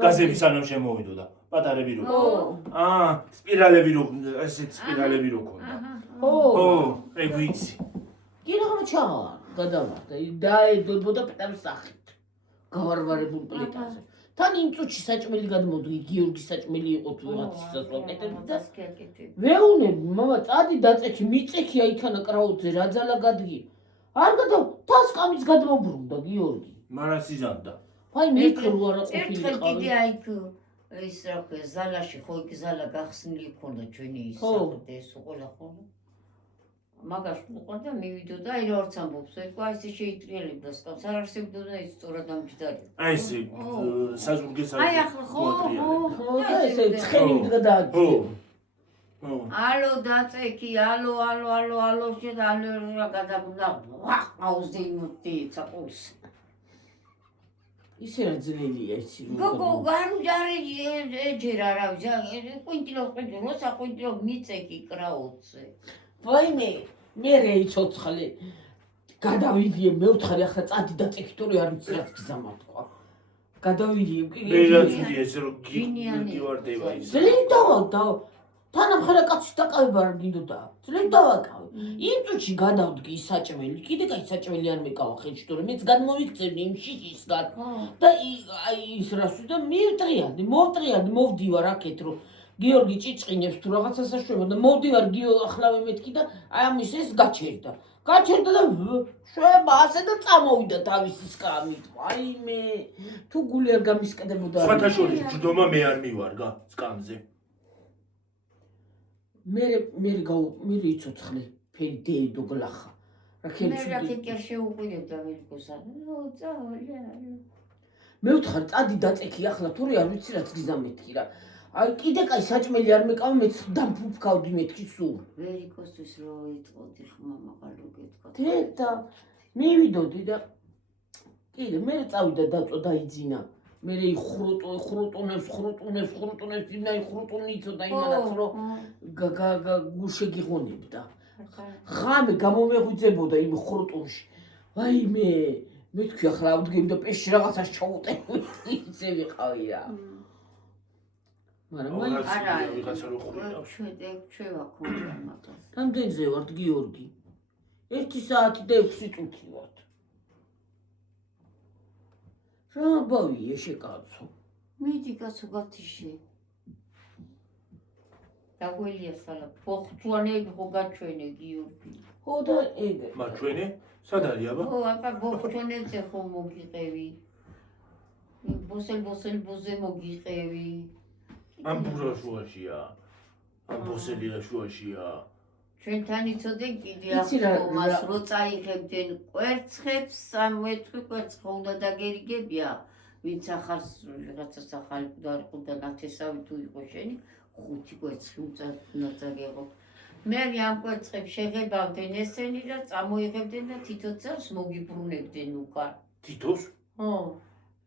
გაზები სანამ შემოვიდოდა პატარები რო სპირალები რო ესეთ სპირალები რო ქონდა ეგ ვიცი გინაღმა ჩავა გადავარდა დაედოდა პეტარის სახით გავარვარებულ პლიტაზე თან იმ წუთში საჭმელი გადმოდი გიორგის საჭმელი იყო თუ რაღაცისას ვაკეთებდი და ვეუნები მამა წადი დაწექი მიწექია იქანა კრაუტზე რა ძალა გადგი არ გადა თას კამის გადმობრუნდა გიორგი მაგრამ სიზამდა აი მიკრო არა ყოფილი ერთხელ კიდე აი ის რა ქვია ზალაში ხო იქ ზალა გახსნილი ქონდა ჩვენი ის ეს ყველა ხოლმე მაგას უყურდა მივიდოდა აი რა ორც ამბობს ეკვა ისე შეიტრიალებდა სკამს არ არსებობდა ის სწორად ამჯდარი აი ესე საზურგეს აი ახლა ხო და ესე ცხენი გადააჭი ალო დაწექი ალო შედა ალო რა გადაგუნდა აუზდი იმოდი წაყოს ისე რა ძნელია იცი რომ გოგო გარუჯარი ეჯერა რა ვიცი ყვინტილო როცა ყვინტილო მიწეკი კრაუცე ვაიმე მე რეიცოცხლე გადავიდიე მეუთხარი ახლა წადი და წიქტორი არ ვიცი რაც გზამა თქვა გადავიდიე მე რაც ვიდიე ესე რომ გივარდება ის ძლივ დავდა თანამხერა კაცის დაკავება არ გინდოდა ძლივ დავაკავე იმ წუთში გადავდგი ის საჭმელი კიდე კაი საჭმელი არ მეკავა ხელში თორემ მეც განმოვიქცევი იმ შიშისგან და აი ის რას და მივტრიანდი მოვდივარ აქეთ რომ გიორგი ჭიჭყინებს თუ რაღაცა საშვება და მოვდივარ ახლავე მეთქი და აი ამის ეს გაჩერდა და შვება ასე და წამოვიდა თავისი სკამით ვაიმე თუ გული არ გამისკდებოდა სხვათა შორის ჯდომა მე არ მივარგა სკამზე მე იცოცხლე ფერი დედო გლახა რა მე რა კერ შეუყვირებდა ვერკოსა მე ვთხარ წადი დაწექი ახლა თორე არ ვიცი რაც გიზამეთქი რა აი კიდე კაი საჭმელი არ მეკავა მეც დამფუფკავდი მეთქი სულ ვერიკოსთვის რო იტყოდი ხმა მაღალო გეთქვა დედა მივიდოდი და კიდე მე წავიდა დაწვა დაიძინა მე ხრუტუნებს ინა ხრუტუნი იცოდა იმანაც რომ გუშე გიღონებდა ხამე გამომეღვიძებოდა იმ ხრუტუნში ვაიმე მე თქვი ახლა ავდგები და პეშში რაღაცას ჩაუტევი ისე ვიყავი რა მაგრამ არა ვიღაცა რო ხრიტავს ჩვევა ქონდა მაგას რამდენზე ვართ გიორგი 1 საათი და 6 წუთი ვართ რა ბავია შეკაცო მიდი კაცო გათიშე დაგველია სალა ბოხჩვანები ხო გაჩვენე გიორგი ხო და ეგ მაჩვენე სად არის აბა ხო აბა ბოხჩვანებზე ხო მოგიყევი ბოსელ ბოზე მოგიყევი ამ ბურა შუაშია ამ ბოსელია შუაშია ჩვენთან იცოდენ კიდე ახომას რო წაიღებდნენ კვერცხებს სამვეთქვი კვერცხი უნდა დაგერიგებია ვინც ახარს რაღაცას ახალი და ნათესავი თუ იყო შენი 5 კვერცხი უნდა დაგეღო მე ამ კვერცხებს შეღებავდნენ ესენი და წამოიღებდნენ და თითო წელს მოგიბრუნებდნენ უკან თითოს ხო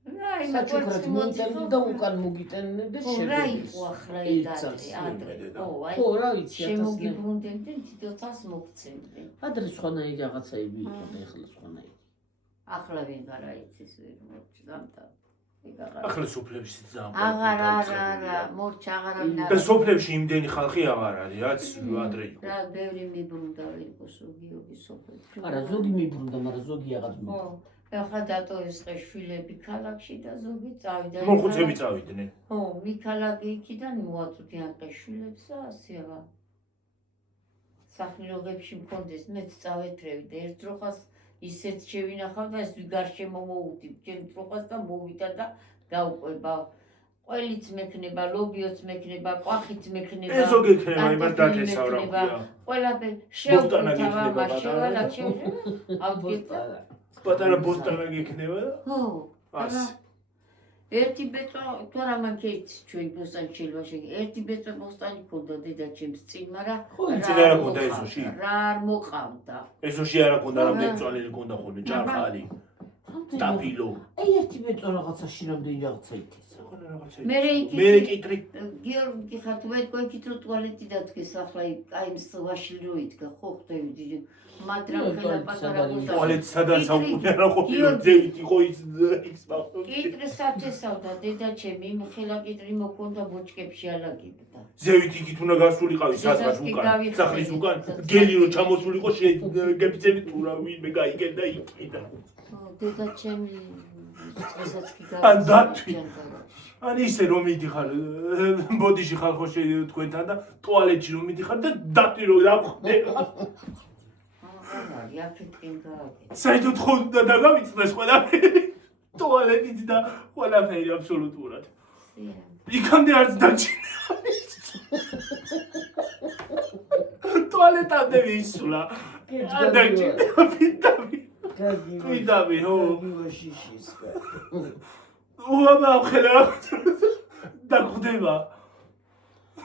აი საჩუქრად მოდები და უკან მოგიტანენ და რა იყო ახლა ადრე ხო რა ვიცი შემოგიბრუნდებდნენ თითო წელს მოგცემდნენ ადრე სხვანაირი რაღაცაები იყო და ახლა სხვანაირი ახლა ვინ არა იცის ვერ მოჭდამდა ახლა სოფლებში ძამ არა მორჩა აღარა და სოფლებში იმდენი ხალხი აღარ არის რაც ადრე იყო რა ბევრი მიბრუნდა ვერკოს გიორგი სოფლებში არა ზოგი მიბრუნდა მაგრამ ზოგი აღარ ხო ახლა დატოვეს შვილები ქალაქში და ზოგი წავიდა მოხუცები წავიდნენ ხო მიქალაქი იქიდან მოაწვდიან შვილებს და ასეა სახლობებში მქონდეს მეც წავეთრევი და ერთ დროხას ისეთ შევინახავ და ეს ვიგარშე მომოუდი ჩემ დროხას და მოვიდა და გავყვება ყველიც მექნება ლობიოც მექნება ყვახიც მექნება ეს ზოგი ექნება იმას დათესავ რა ყველაფერი შევკუთავა მაშევა და ავდგება პატარა ბოსტანა გიქნება ხო არა ერთი ბეწვა თუ რა მაგეც ჩვენ ბოსტანი შეიძლება ერთი ბეწვა ბოსტანი ქონდა დედაჩემს წინ მაგრამ წინ არა ქონდა ეზოში რა არ მოყავდა ეზოში არა ქონდა რა ბეწვალი ქონდა ხოლმე ჭარხალი სტაბილო აი ერთი ბეწვა რაღაცაში რამდენი რაღაცა ითეს მე კიტრი გიორგი ხარ თუ იქით რო ტუალეტი დადგეს ახლა აი ვაშლი რო იდგა ხო ხვდები მაგრამ ხელა პატარა ბოსტანი ტუალეტი სადაც აუყურე რა ხო ძევით იყო ის მახსოვს კიტრი სათესავდა დედაჩემი იმ ხელა კიტრი მოქონდა ბოჭკებში ალაგებდა ზევით იქით უნდა გასულიყავი სადღაც უკან სახლის უკან გელი რო ჩამოსულიყო გებიცები თუ რა ვინმე გაიგენდა იქიდან დედაჩემი წესაც კი ან დათვი ან ისე რომ მიდიხარ ბოდიში ხალხო თქვენთან და ტუალეტში რომ მიდიხარ და დათვი რო დაგხვდება საერთოდ ხონდა და გავიწდეს ყველაფერი ტუალეტით და ყველაფერი აბსოლუტურად იქამდე არც დაჩინე ტუალეტამდე ვისვლა არ დაჩინე ვიდავი ხო უაბა ხელა დაგხვდება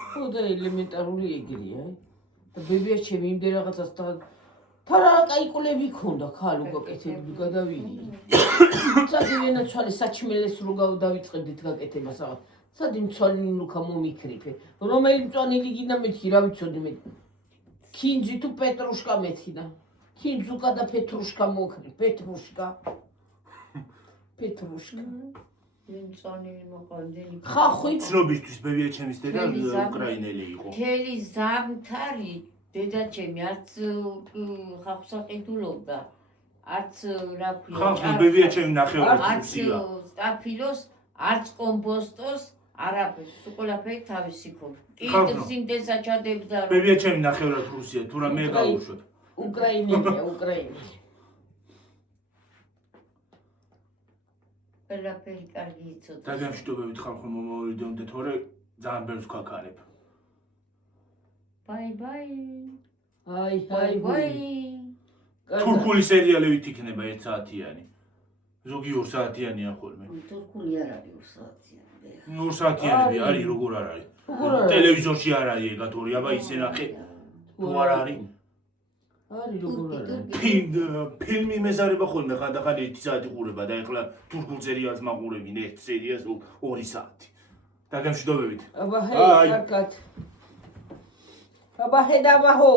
ხო და ელემენტარული ეგრეა და ბებია ჩემი იმდენ რაღაცას და თარა კაიკულები ქონდა ხალ უკაკეთებდი გადავიდი. სადი ვენაცვალე საჩმელეს რო დავიწყებდით გაკეთებას რაღაც. სადი მცვალი ნუკა მომიქრიფე. რომელი მწვანილი გინდა მეთქი რა ვიცოდი მე. ქინძი თუ პეტრუშკა მეთქინა. ქინძუკა და პეტრუშკა მოკრი. პეტრუშკა. მწვანილი მოყავდენი. ხახი ცნობისთვის ბებია ჩემის დედა უკრაინელი იყო. მთელი ზამთარი დედაჩემი არც ხახს აყიდულობდა, არც რა ქვია, ხახი ბებია ჩემი ნახევარი არც ცუცია. სტაფილოს, არც კომპოსტოს, არაფერს, ყველაფერი თავისი ქონდა. ხახო. კიდევ სინდესა ჩადებდა. ბებია ჩემი ნახევარი რუსია, თუ რა მე გავუშვებ. უკრაინელია, უკრაინელი. ყველაფერი კარგი იცოდა. დაგემშვიდობებით ხალხო მომავიდეამდე თორე ძალიან ბევრს ვქაქარებ. ბაი ბაი. აი, ბაი აი, ბაი. თურქული სერიალებით იქნება 1 საათიანი. ზოგი 2 საათიანია ხოლმე. თურქული არ არის 2 საათიანი. 2 საათიანები არის, როგორ არ არის. ტელევიზორში არ არის ეგა თორე, აბა ისე ნახე. თუ არ არის. არის როგორ არის. ფილმი მეზარება ხოლმე ხანდახან 1 საათი ყურება და ეხლა თურქულ სერიალს მაყურებინ 1 სერიას 2 საათი. დაგემშვიდობებით. აბა ჰე, კარგად. აბა ჰე და აბა ჰო.